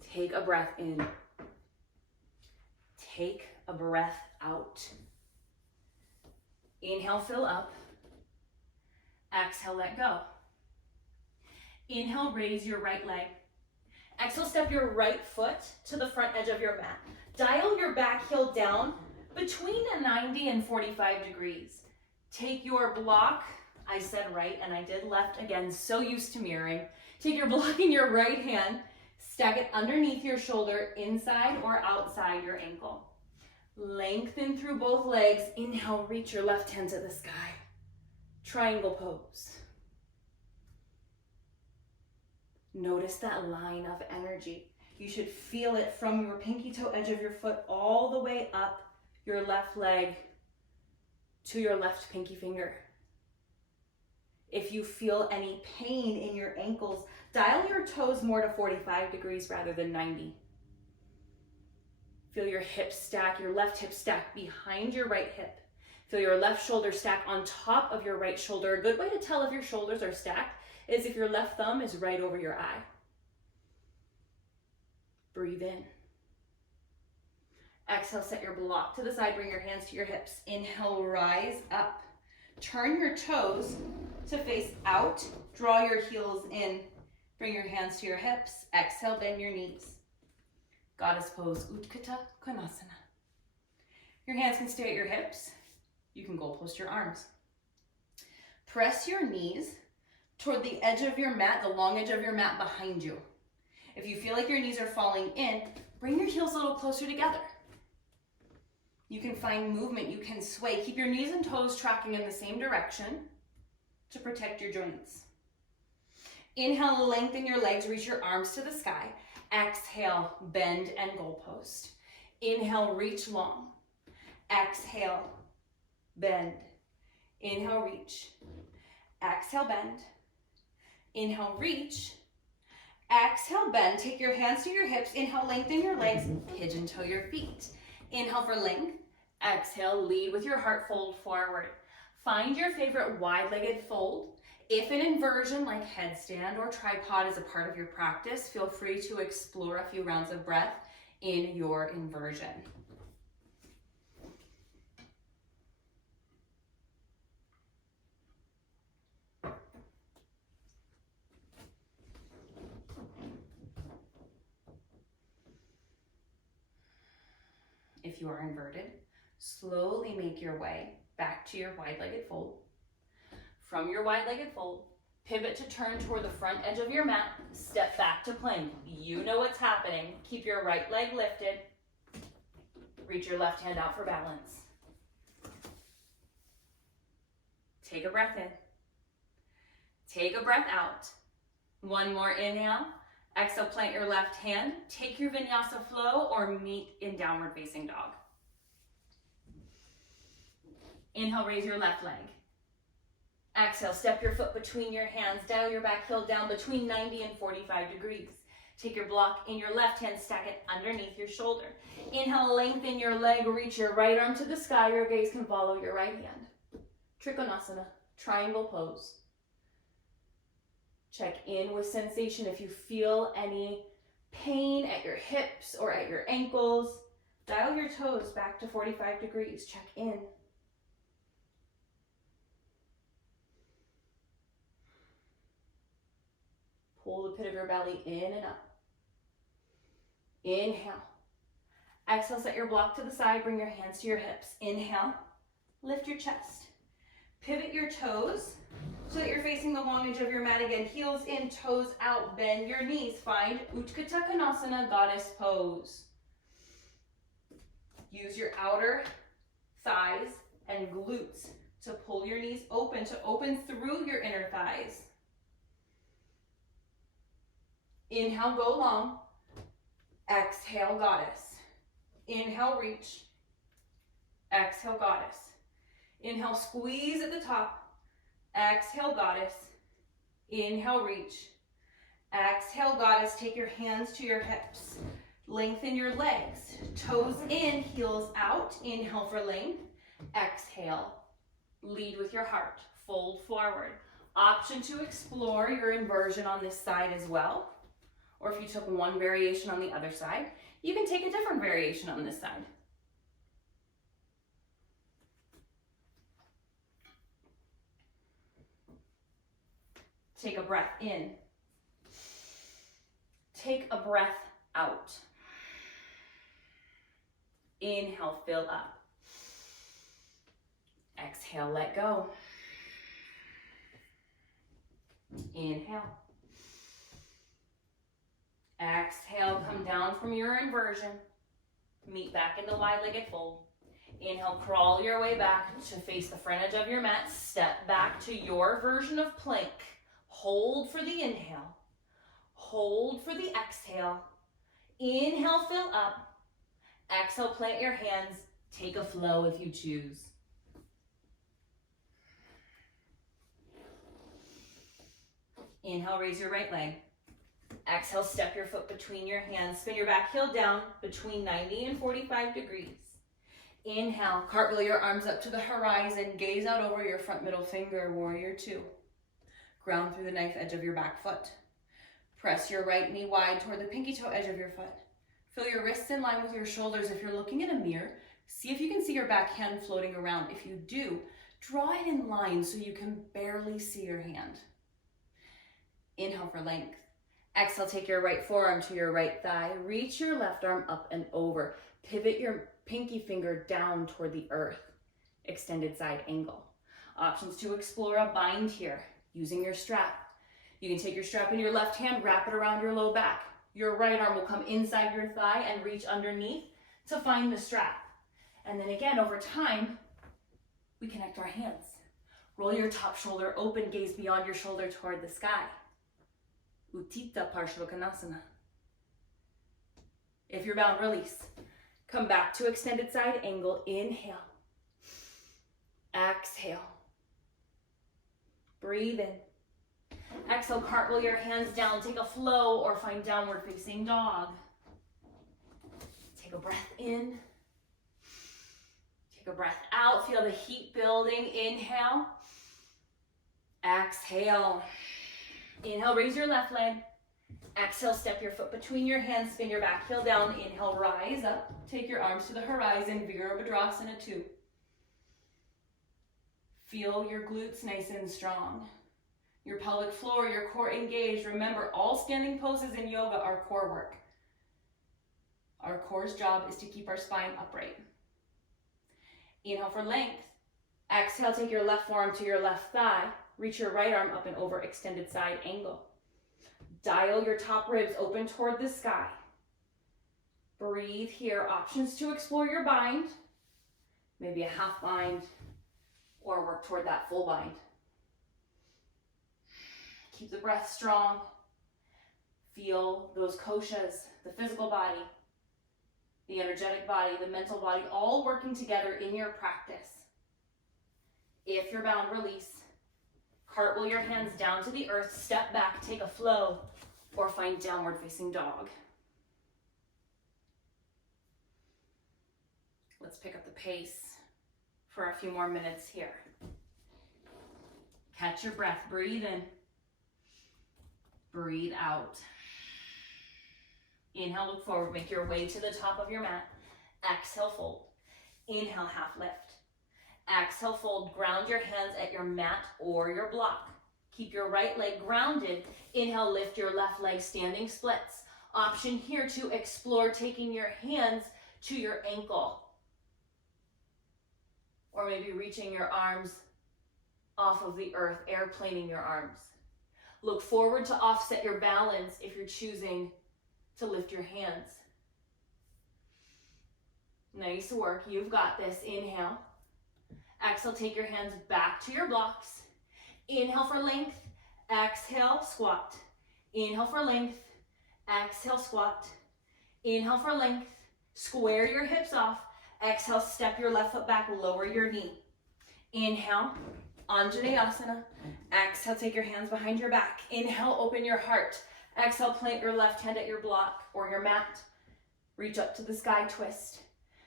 Take a breath in. Take a breath out. Inhale, fill up. Exhale, let go. Inhale, raise your right leg. Exhale, step your right foot to the front edge of your mat. Dial your back heel down between a 90 and 45 degrees. Take your block, I said right and I did left, again, so used to mirroring. Take your block in your right hand, stack it underneath your shoulder, inside or outside your ankle. Lengthen through both legs. Inhale, reach your left hand to the sky. Triangle pose. Notice that line of energy. You should feel it from your pinky toe edge of your foot all the way up your left leg to your left pinky finger. If you feel any pain in your ankles, dial your toes more to 45 degrees rather than 90. Feel your hips stack, your left hip stack behind your right hip. Feel your left shoulder stack on top of your right shoulder. A good way to tell if your shoulders are stacked is if your left thumb is right over your eye. Breathe in. Exhale, set your block to the side, bring your hands to your hips. Inhale, rise up. Turn your toes to face out. Draw your heels in. Bring your hands to your hips. Exhale, bend your knees. Goddess pose, Utthita Konasana. Your hands can stay at your hips. You can goal post your arms. Press your knees toward the edge of your mat, the long edge of your mat behind you. If you feel like your knees are falling in, bring your heels a little closer together. You can find movement, you can sway. Keep your knees and toes tracking in the same direction to protect your joints. Inhale, lengthen your legs, reach your arms to the sky. Exhale, bend and goal post. Inhale, reach long. Exhale, bend. Inhale, reach. Exhale, bend. Inhale, reach. Exhale, bend. Take your hands to your hips. Inhale, lengthen your legs. Pigeon toe your feet. Inhale for length. Exhale, lead with your heart, fold forward. Find your favorite wide-legged fold. If an inversion like headstand or tripod is a part of your practice, feel free to explore a few rounds of breath in your inversion. If you are inverted, slowly make your way back to your wide-legged fold. From your wide-legged fold, pivot to turn toward the front edge of your mat, step back to plank. You know what's happening. Keep your right leg lifted. Reach your left hand out for balance. Take a breath in. Take a breath out. One more inhale. Exhale, plant your left hand. Take your vinyasa flow or meet in downward facing dog. Inhale, raise your left leg. Exhale, step your foot between your hands. Dial your back heel down between 90 and 45 degrees. Take your block in your left hand, stack it underneath your shoulder. Inhale, lengthen your leg, reach your right arm to the sky. Your gaze can follow your right hand. Trikonasana, triangle pose. Check in with sensation. If you feel any pain at your hips or at your ankles, dial your toes back to 45 degrees. Check in. Pull the pit of your belly in and up. Inhale. Exhale, set your block to the side. Bring your hands to your hips. Inhale. Lift your chest. Pivot your toes so that you're facing the long edge of your mat again. Heels in, toes out. Bend your knees. Find Utthita Konasana, goddess pose. Use your outer thighs and glutes to pull your knees open, to open through your inner thighs. Inhale, go long. Exhale, goddess. Inhale, reach. Exhale, goddess. Inhale, squeeze at the top. Exhale, goddess. Inhale, reach. Exhale, goddess. Take your hands to your hips. Lengthen your legs. Toes in, heels out. Inhale for length. Exhale. Lead with your heart. Fold forward. Option to explore your inversion on this side as well. Or if you took one variation on the other side, you can take a different variation on this side. Take a breath in. Take a breath out. Inhale, fill up. Exhale, let go. Inhale. Exhale, come down from your inversion. Meet back in the wide-legged fold. Inhale, crawl your way back to face the front edge of your mat. Step back to your version of plank. Hold for the inhale. Hold for the exhale. Inhale, fill up. Exhale, plant your hands. Take a flow if you choose. Inhale, raise your right leg. Exhale, step your foot between your hands. Spin your back heel down between 90 and 45 degrees. Inhale, cartwheel your arms up to the horizon. Gaze out over your front middle finger, warrior two. Ground through the knife edge of your back foot. Press your right knee wide toward the pinky toe edge of your foot. Feel your wrists in line with your shoulders. If you're looking in a mirror, see if you can see your back hand floating around. If you do, draw it in line so you can barely see your hand. Inhale for length. Exhale, take your right forearm to your right thigh. Reach your left arm up and over. Pivot your pinky finger down toward the earth. Extended side angle. Options to explore a bind here using your strap. You can take your strap in your left hand, wrap it around your low back. Your right arm will come inside your thigh and reach underneath to find the strap. And then again, over time, we connect our hands. Roll your top shoulder open, gaze beyond your shoulder toward the sky. Uttita Parshvakonasana. If you're bound, release. Come back to extended side angle. Inhale. Exhale. Breathe in. Exhale, cartwheel your hands down. Take a flow or find downward facing dog. Take a breath in. Take a breath out. Feel the heat building. Inhale. Exhale. Inhale, raise your left leg. Exhale, step your foot between your hands, spin your back heel down. Inhale, rise up. Take your arms to the horizon, Virabhadrasana 2. Feel your glutes nice and strong. Your pelvic floor, your core engaged. Remember, all standing poses in yoga are core work. Our core's job is to keep our spine upright. Inhale for length. Exhale, take your left forearm to your left thigh. Reach your right arm up and over, extended side angle. Dial your top ribs open toward the sky. Breathe here. Options to explore your bind. Maybe a half bind or work toward that full bind. Keep the breath strong. Feel those koshas, the physical body, the energetic body, the mental body, all working together in your practice. If you're bound, release. Cartwheel your hands down to the earth, step back, take a flow, or find downward facing dog. Let's pick up the pace for a few more minutes here. Catch your breath, breathe in, breathe out. Inhale, look forward, make your way to the top of your mat. Exhale, fold. Inhale, half lift. Exhale, fold, ground your hands at your mat or your block. Keep your right leg grounded. Inhale, lift your left leg, standing splits. Option here to explore taking your hands to your ankle. Or maybe reaching your arms off of the earth, airplaning your arms. Look forward to offset your balance if you're choosing to lift your hands. Nice work, you've got this. Inhale. Exhale, take your hands back to your blocks. Inhale for length. Exhale, squat. Inhale for length. Exhale, squat. Inhale for length. Square your hips off. Exhale, step your left foot back, lower your knee. Inhale. Anjaneyasana. Exhale, take your hands behind your back. Inhale, open your heart. Exhale, plant your left hand at your block or your mat. Reach up to the sky, twist.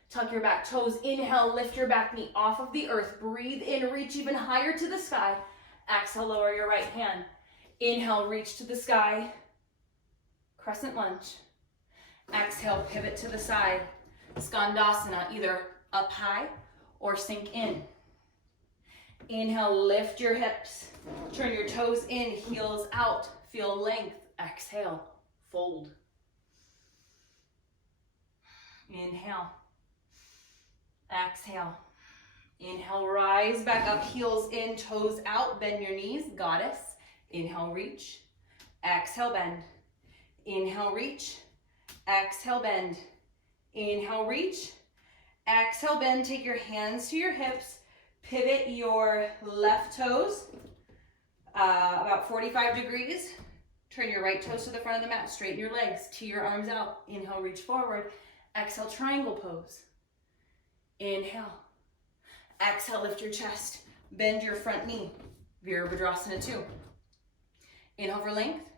Tuck your back toes. Inhale, lift your back knee off of the earth. Breathe in, reach even higher to the sky. Exhale, lower your right hand. Inhale, reach to the sky. Crescent lunge. Exhale, pivot to the side. Skandasana, either up high or sink in. Inhale, lift your hips. Turn your toes in, heels out. Feel length. Exhale, fold. Inhale. Exhale. Inhale, rise back up, heels in, toes out. Bend your knees, goddess. Inhale, reach. Exhale, bend. Inhale, reach. Exhale, bend. Inhale, reach. Exhale, bend. Take your hands to your hips. Pivot your left toes about 45 degrees. Turn your right toes to the front of the mat. Straighten your legs. Tee your arms out. Inhale, reach forward. Exhale, triangle pose. Inhale. Exhale, lift your chest. Bend your front knee. Virabhadrasana 2. Inhale for length.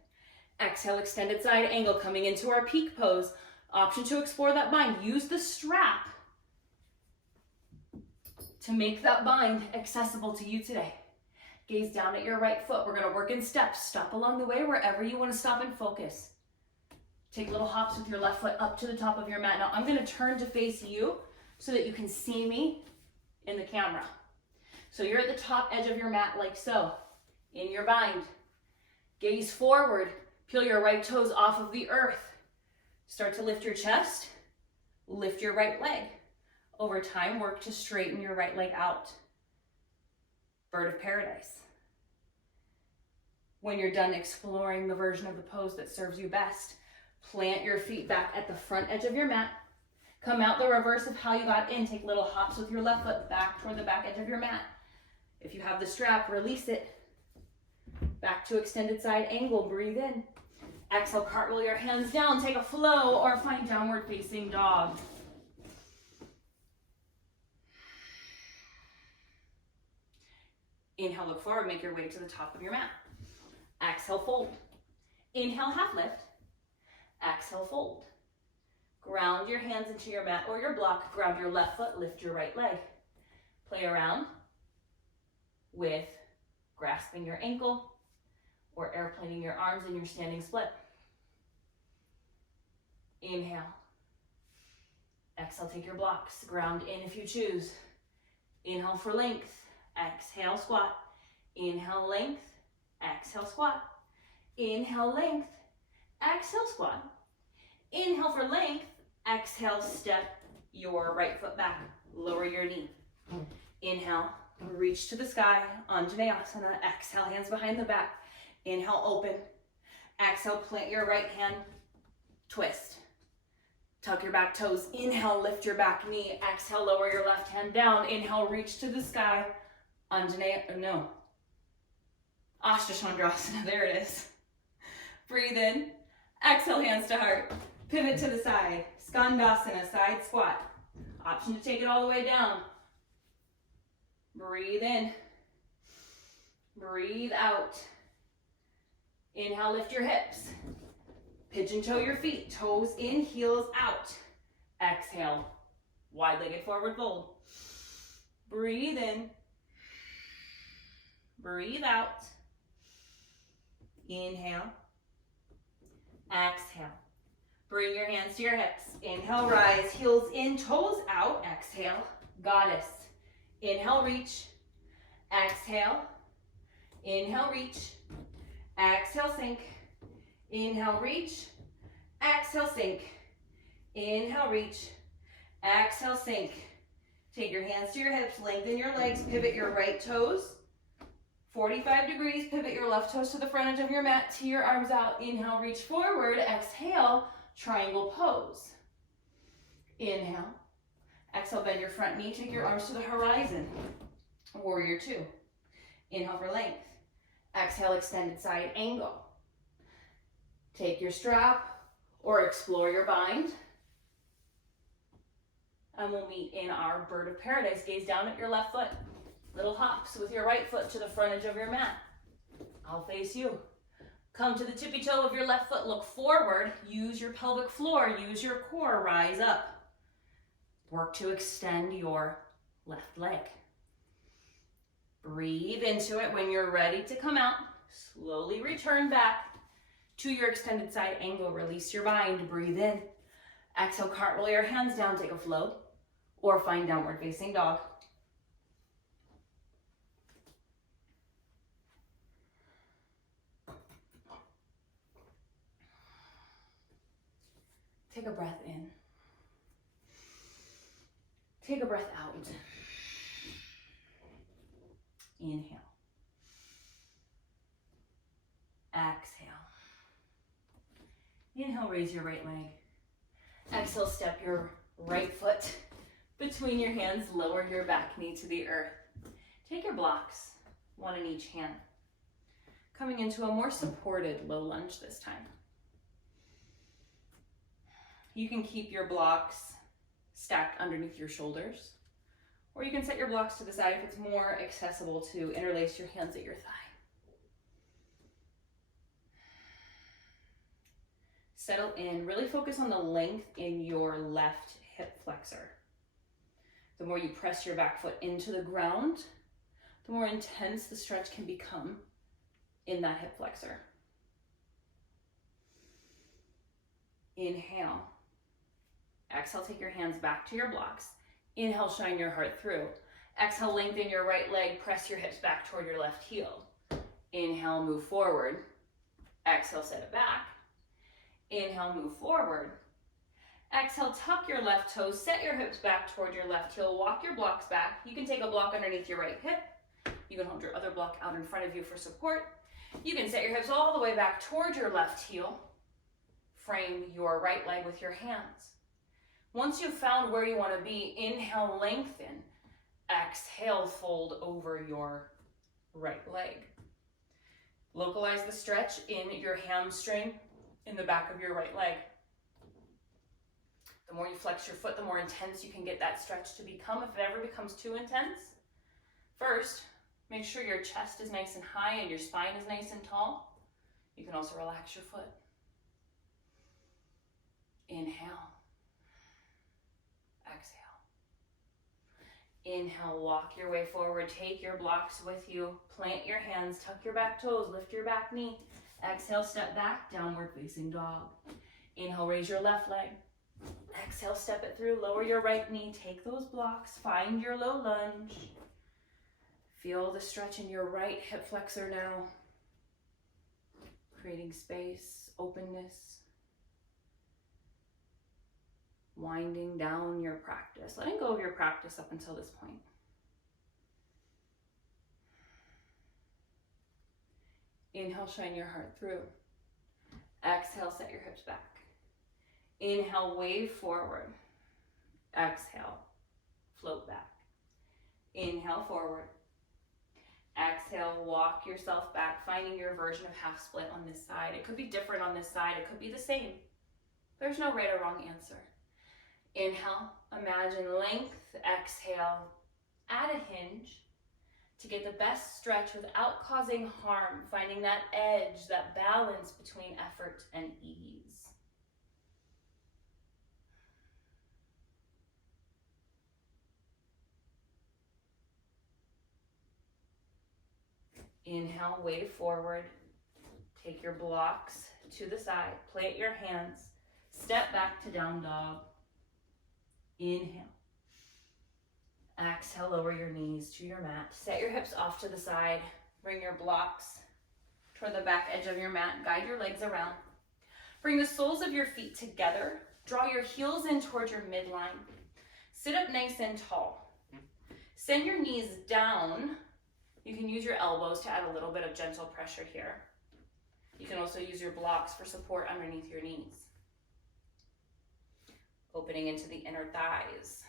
Exhale, extended side angle, coming into our peak pose. Option to explore that bind. Use the strap to make that bind accessible to you today. Gaze down at your right foot. We're gonna work in steps. Stop along the way wherever you wanna stop and focus. Take little hops with your left foot up to the top of your mat. Now I'm gonna turn to face you so that you can see me in the camera. So you're at the top edge of your mat like so, in your bind. Gaze forward, peel your right toes off of the earth. Start to lift your chest, lift your right leg. Over time, work to straighten your right leg out. Bird of paradise. When you're done exploring the version of the pose that serves you best, plant your feet back at the front edge of your mat. Come out the reverse of how you got in. Take little hops with your left foot back toward the back edge of your mat. If you have the strap, release it. Back to extended side angle, breathe in. Exhale, cartwheel your hands down, take a flow or find downward facing dog. Inhale, look forward, make your way to the top of your mat. Exhale, fold. Inhale, half lift. Exhale, fold. Ground your hands into your mat or your block. Ground your left foot, lift your right leg. Play around with grasping your ankle or airplaning your arms in your standing split. Inhale. Exhale, take your blocks. Ground in if you choose. Inhale for length. Exhale, squat. Inhale, length. Exhale, squat. Inhale, length. Exhale, squat. Inhale for length. Exhale, step your right foot back. Lower your knee. Inhale, reach to the sky. Anjaneyasana. Exhale, hands behind the back. Inhale, open. Exhale, plant your right hand. Twist. Tuck your back toes. Inhale, lift your back knee. Exhale, lower your left hand down. Inhale, reach to the sky. Ashtashandrasana, there it is. Breathe in. Exhale, hands to heart. Pivot to the side. Skandasana, side squat. Option to take it all the way down. Breathe in. Breathe out. Inhale, lift your hips. Pigeon toe your feet. Toes in, heels out. Exhale. Wide-legged forward fold. Breathe in. Breathe out. Inhale. Exhale. Bring your hands to your hips. Inhale, rise. Heels in, toes out. Exhale. Goddess. Inhale, reach. Exhale. Inhale, reach. Exhale, sink. Inhale, reach. Exhale, sink. Inhale, reach. Exhale, sink. Take your hands to your hips, lengthen your legs, pivot your right toes. 45 degrees, pivot your left toes to the front edge of your mat, tee your arms out. Inhale, reach forward. Exhale, triangle pose. Inhale. Exhale, bend your front knee, take your arms to the horizon. Warrior 2. Inhale for length. Exhale, extended side angle. Take your strap or explore your bind. And we'll meet in our bird of paradise. Gaze down at your left foot. Little hops with your right foot to the front edge of your mat. I'll face you. Come to the tippy toe of your left foot, look forward, use your pelvic floor, use your core, rise up. Work to extend your left leg. Breathe into it. When you're ready to come out, slowly return back to your extended side angle. Release your bind, breathe in. Exhale, cartwheel your hands down, take a float, or find downward facing dog. Take a breath in. Take a breath out. Inhale. Exhale. Inhale, raise your right leg. Exhale, step your right foot between your hands, lower your back knee to the earth. Take your blocks, one in each hand. Coming into a more supported low lunge this time. You can keep your blocks stacked underneath your shoulders, or you can set your blocks to the side if it's more accessible to interlace your hands at your thigh. Settle in, really focus on the length in your left hip flexor. The more you press your back foot into the ground, the more intense the stretch can become in that hip flexor. Inhale. Exhale, take your hands back to your blocks. Inhale, shine your heart through. Exhale, lengthen your right leg, press your hips back toward your left heel. Inhale, move forward. Exhale, set it back. Inhale, move forward. Exhale, tuck your left toes, set your hips back toward your left heel, walk your blocks back. You can take a block underneath your right hip. You can hold your other block out in front of you for support. You can set your hips all the way back toward your left heel. Frame your right leg with your hands. Once you've found where you want to be, inhale, lengthen. Exhale, fold over your right leg. Localize the stretch in your hamstring in the back of your right leg. The more you flex your foot, the more intense you can get that stretch to become. If it ever becomes too intense, first, make sure your chest is nice and high and your spine is nice and tall. You can also relax your foot. Inhale. Exhale. Inhale, walk your way forward. Take your blocks with you. Plant your hands, tuck your back toes, lift your back knee. Exhale, step back, downward facing dog. Inhale, raise your left leg. Exhale, step it through, lower your right knee. Take those blocks, find your low lunge. Feel the stretch in your right hip flexor now. Creating space, openness. Winding down your practice, letting go of your practice up until this point. Inhale, shine your heart through. Exhale, set your hips back. Inhale, wave forward. Exhale, float back. Inhale, forward. Exhale, walk yourself back, finding your version of half split on this side. It could be different on this side, it could be the same. There's no right or wrong answer. Inhale, imagine length. Exhale, add a hinge to get the best stretch without causing harm, finding that edge, that balance between effort and ease. Inhale, wave forward. Take your blocks to the side, plant your hands, step back to down dog. Inhale. Exhale, lower your knees to your mat. Set your hips off to the side. Bring your blocks toward the back edge of your mat. Guide your legs around. Bring the soles of your feet together. Draw your heels in towards your midline. Sit up nice and tall. Send your knees down. You can use your elbows to add a little bit of gentle pressure here. You can also use your blocks for support underneath your knees. Opening into the inner thighs.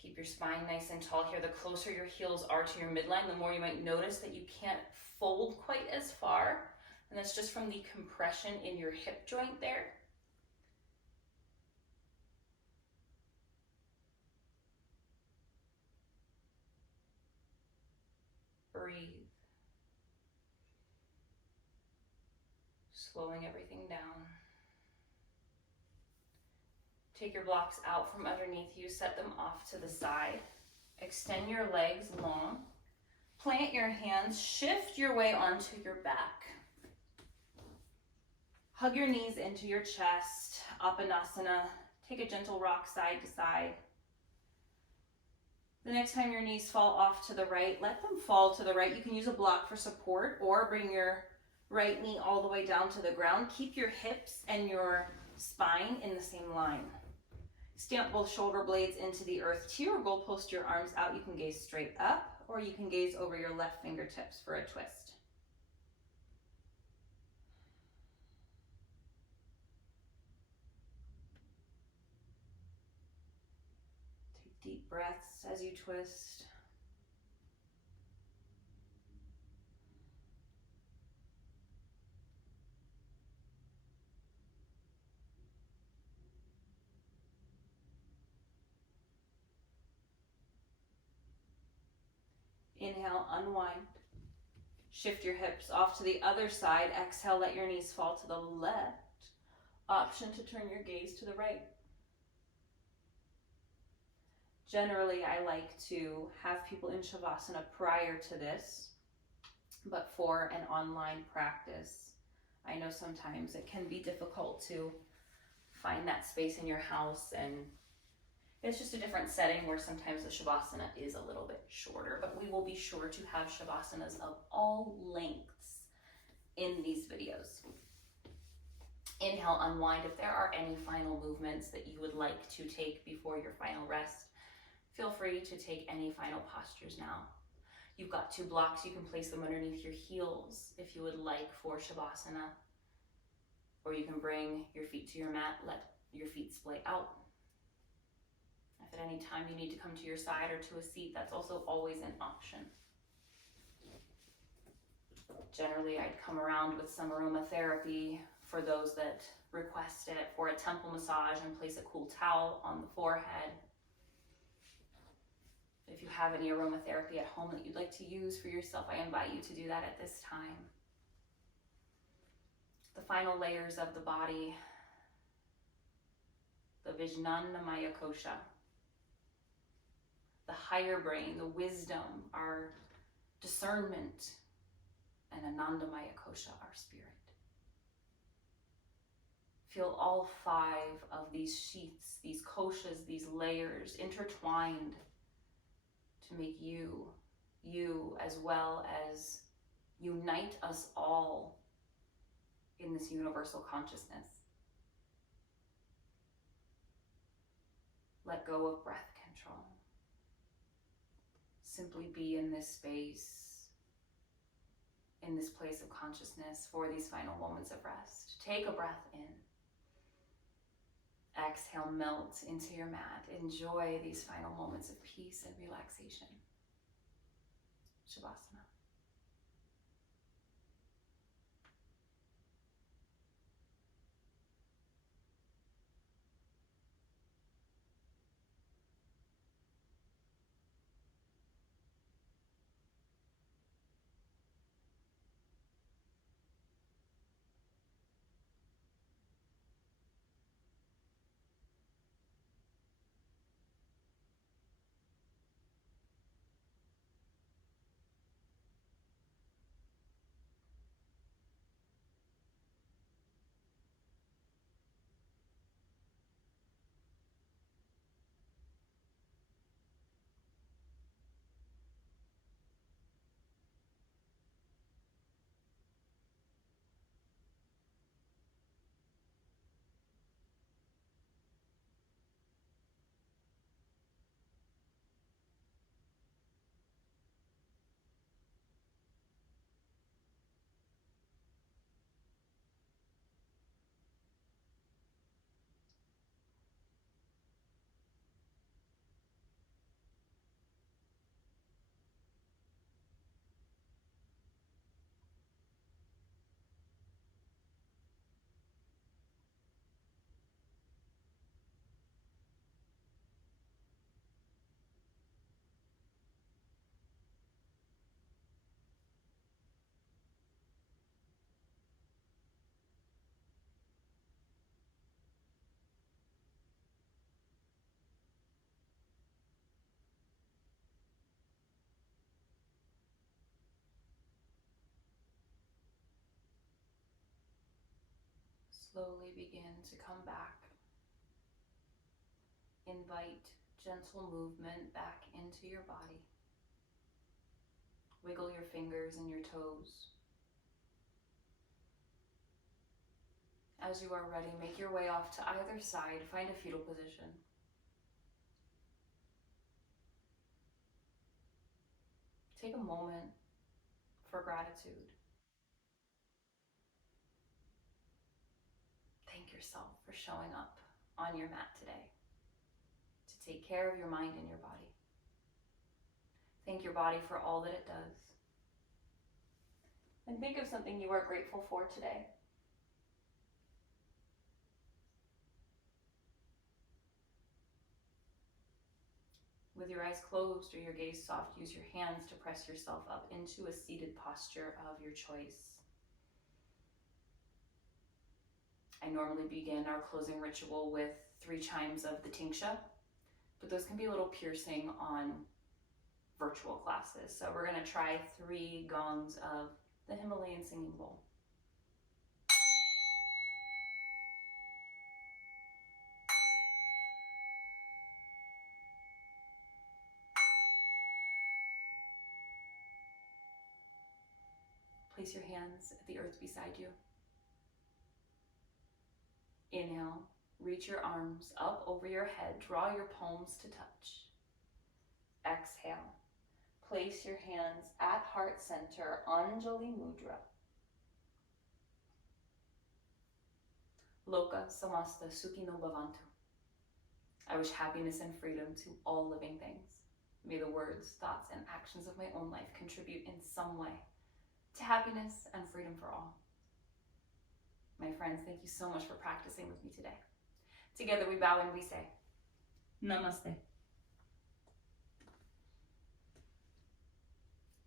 Keep your spine nice and tall here. The closer your heels are to your midline, the more you might notice that you can't fold quite as far. And that's just from the compression in your hip joint there. breathe. Slowing everything down. Take your blocks out from underneath you, set them off to the side. Extend your legs long. Plant your hands, shift your way onto your back. Hug your knees into your chest, Apanasana. Take a gentle rock side to side. The next time your knees fall off to the right, let them fall to the right. You can use a block for support or bring your right knee all the way down to the ground. Keep your hips and your spine in the same line. Stamp both shoulder blades into the earth to your goal. Post your arms out. You can gaze straight up or you can gaze over your left fingertips for a twist. Take deep breaths as you twist. Inhale, unwind. Shift your hips off to the other side. Exhale, let your knees fall to the left. Option to turn your gaze to the right. Generally, I like to have people in Shavasana prior to this, but for an online practice, I know sometimes it can be difficult to find that space in your house, and it's just a different setting where sometimes the Shavasana is a little bit shorter, but we will be sure to have Shavasanas of all lengths in these videos. Inhale, unwind. If there are any final movements that you would like to take before your final rest, feel free to take any final postures now. You've got two blocks. You can place them underneath your heels if you would like for Shavasana, or you can bring your feet to your mat, let your feet splay out. If at any time you need to come to your side or to a seat, that's also always an option. Generally, I'd come around with some aromatherapy for those that request it, for a temple massage, and place a cool towel on the forehead. If you have any aromatherapy at home that you'd like to use for yourself, I invite you to do that at this time. The final layers of the body, the Vijnanamaya Kosha, the higher brain, the wisdom, our discernment, and Anandamaya Kosha, our spirit. Feel all five of these sheaths, these koshas, these layers intertwined to make you, as well as unite us all in this universal consciousness. Let go of breath control. Simply be in this space, in this place of consciousness for these final moments of rest. Take a breath in. Exhale, melt into your mat. Enjoy these final moments of peace and relaxation. Shavasana. Slowly begin to come back. Invite gentle movement back into your body. Wiggle your fingers and your toes. As you are ready, make your way off to either side. Find a fetal position. Take a moment for gratitude. Thank yourself for showing up on your mat today to take care of your mind and your body. Thank your body for all that it does. And think of something you are grateful for today. With your eyes closed or your gaze soft, use your hands to press yourself up into a seated posture of your choice. I normally begin our closing ritual with 3 chimes of the tingsha, but those can be a little piercing on virtual classes. So we're going to try 3 gongs of the Himalayan singing bowl. Place your hands at the earth beside you. Inhale, reach your arms up over your head, draw your palms to touch. Exhale, place your hands at heart center, Anjali Mudra. Loka samasta sukhino bhavantu. I wish happiness and freedom to all living things. May the words, thoughts, and actions of my own life contribute in some way to happiness and freedom for all. My friends, thank you so much for practicing with me today. Together we bow and we say, Namaste.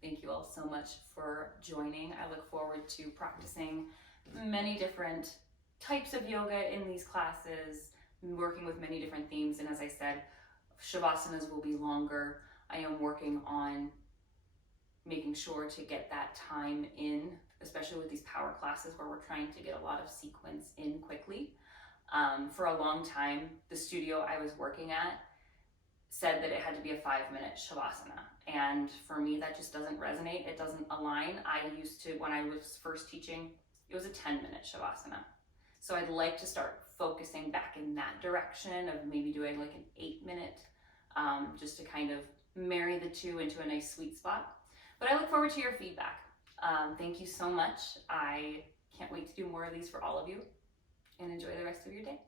Thank you all so much for joining. I look forward to practicing many different types of yoga in these classes, working with many different themes. And as I said, Shavasanas will be longer. I am working on making sure to get that time in, especially with these power classes where we're trying to get a lot of sequence in quickly. For a long time, the studio I was working at said that it had to be a 5-minute Shavasana. And for me, that just doesn't resonate. It doesn't align. I used to, when I was first teaching, it was a 10-minute Shavasana. So I'd like to start focusing back in that direction of maybe doing like an 8-minute, just to kind of marry the two into a nice sweet spot. But I look forward to your feedback. Thank you so much. I can't wait to do more of these for all of you, and enjoy the rest of your day.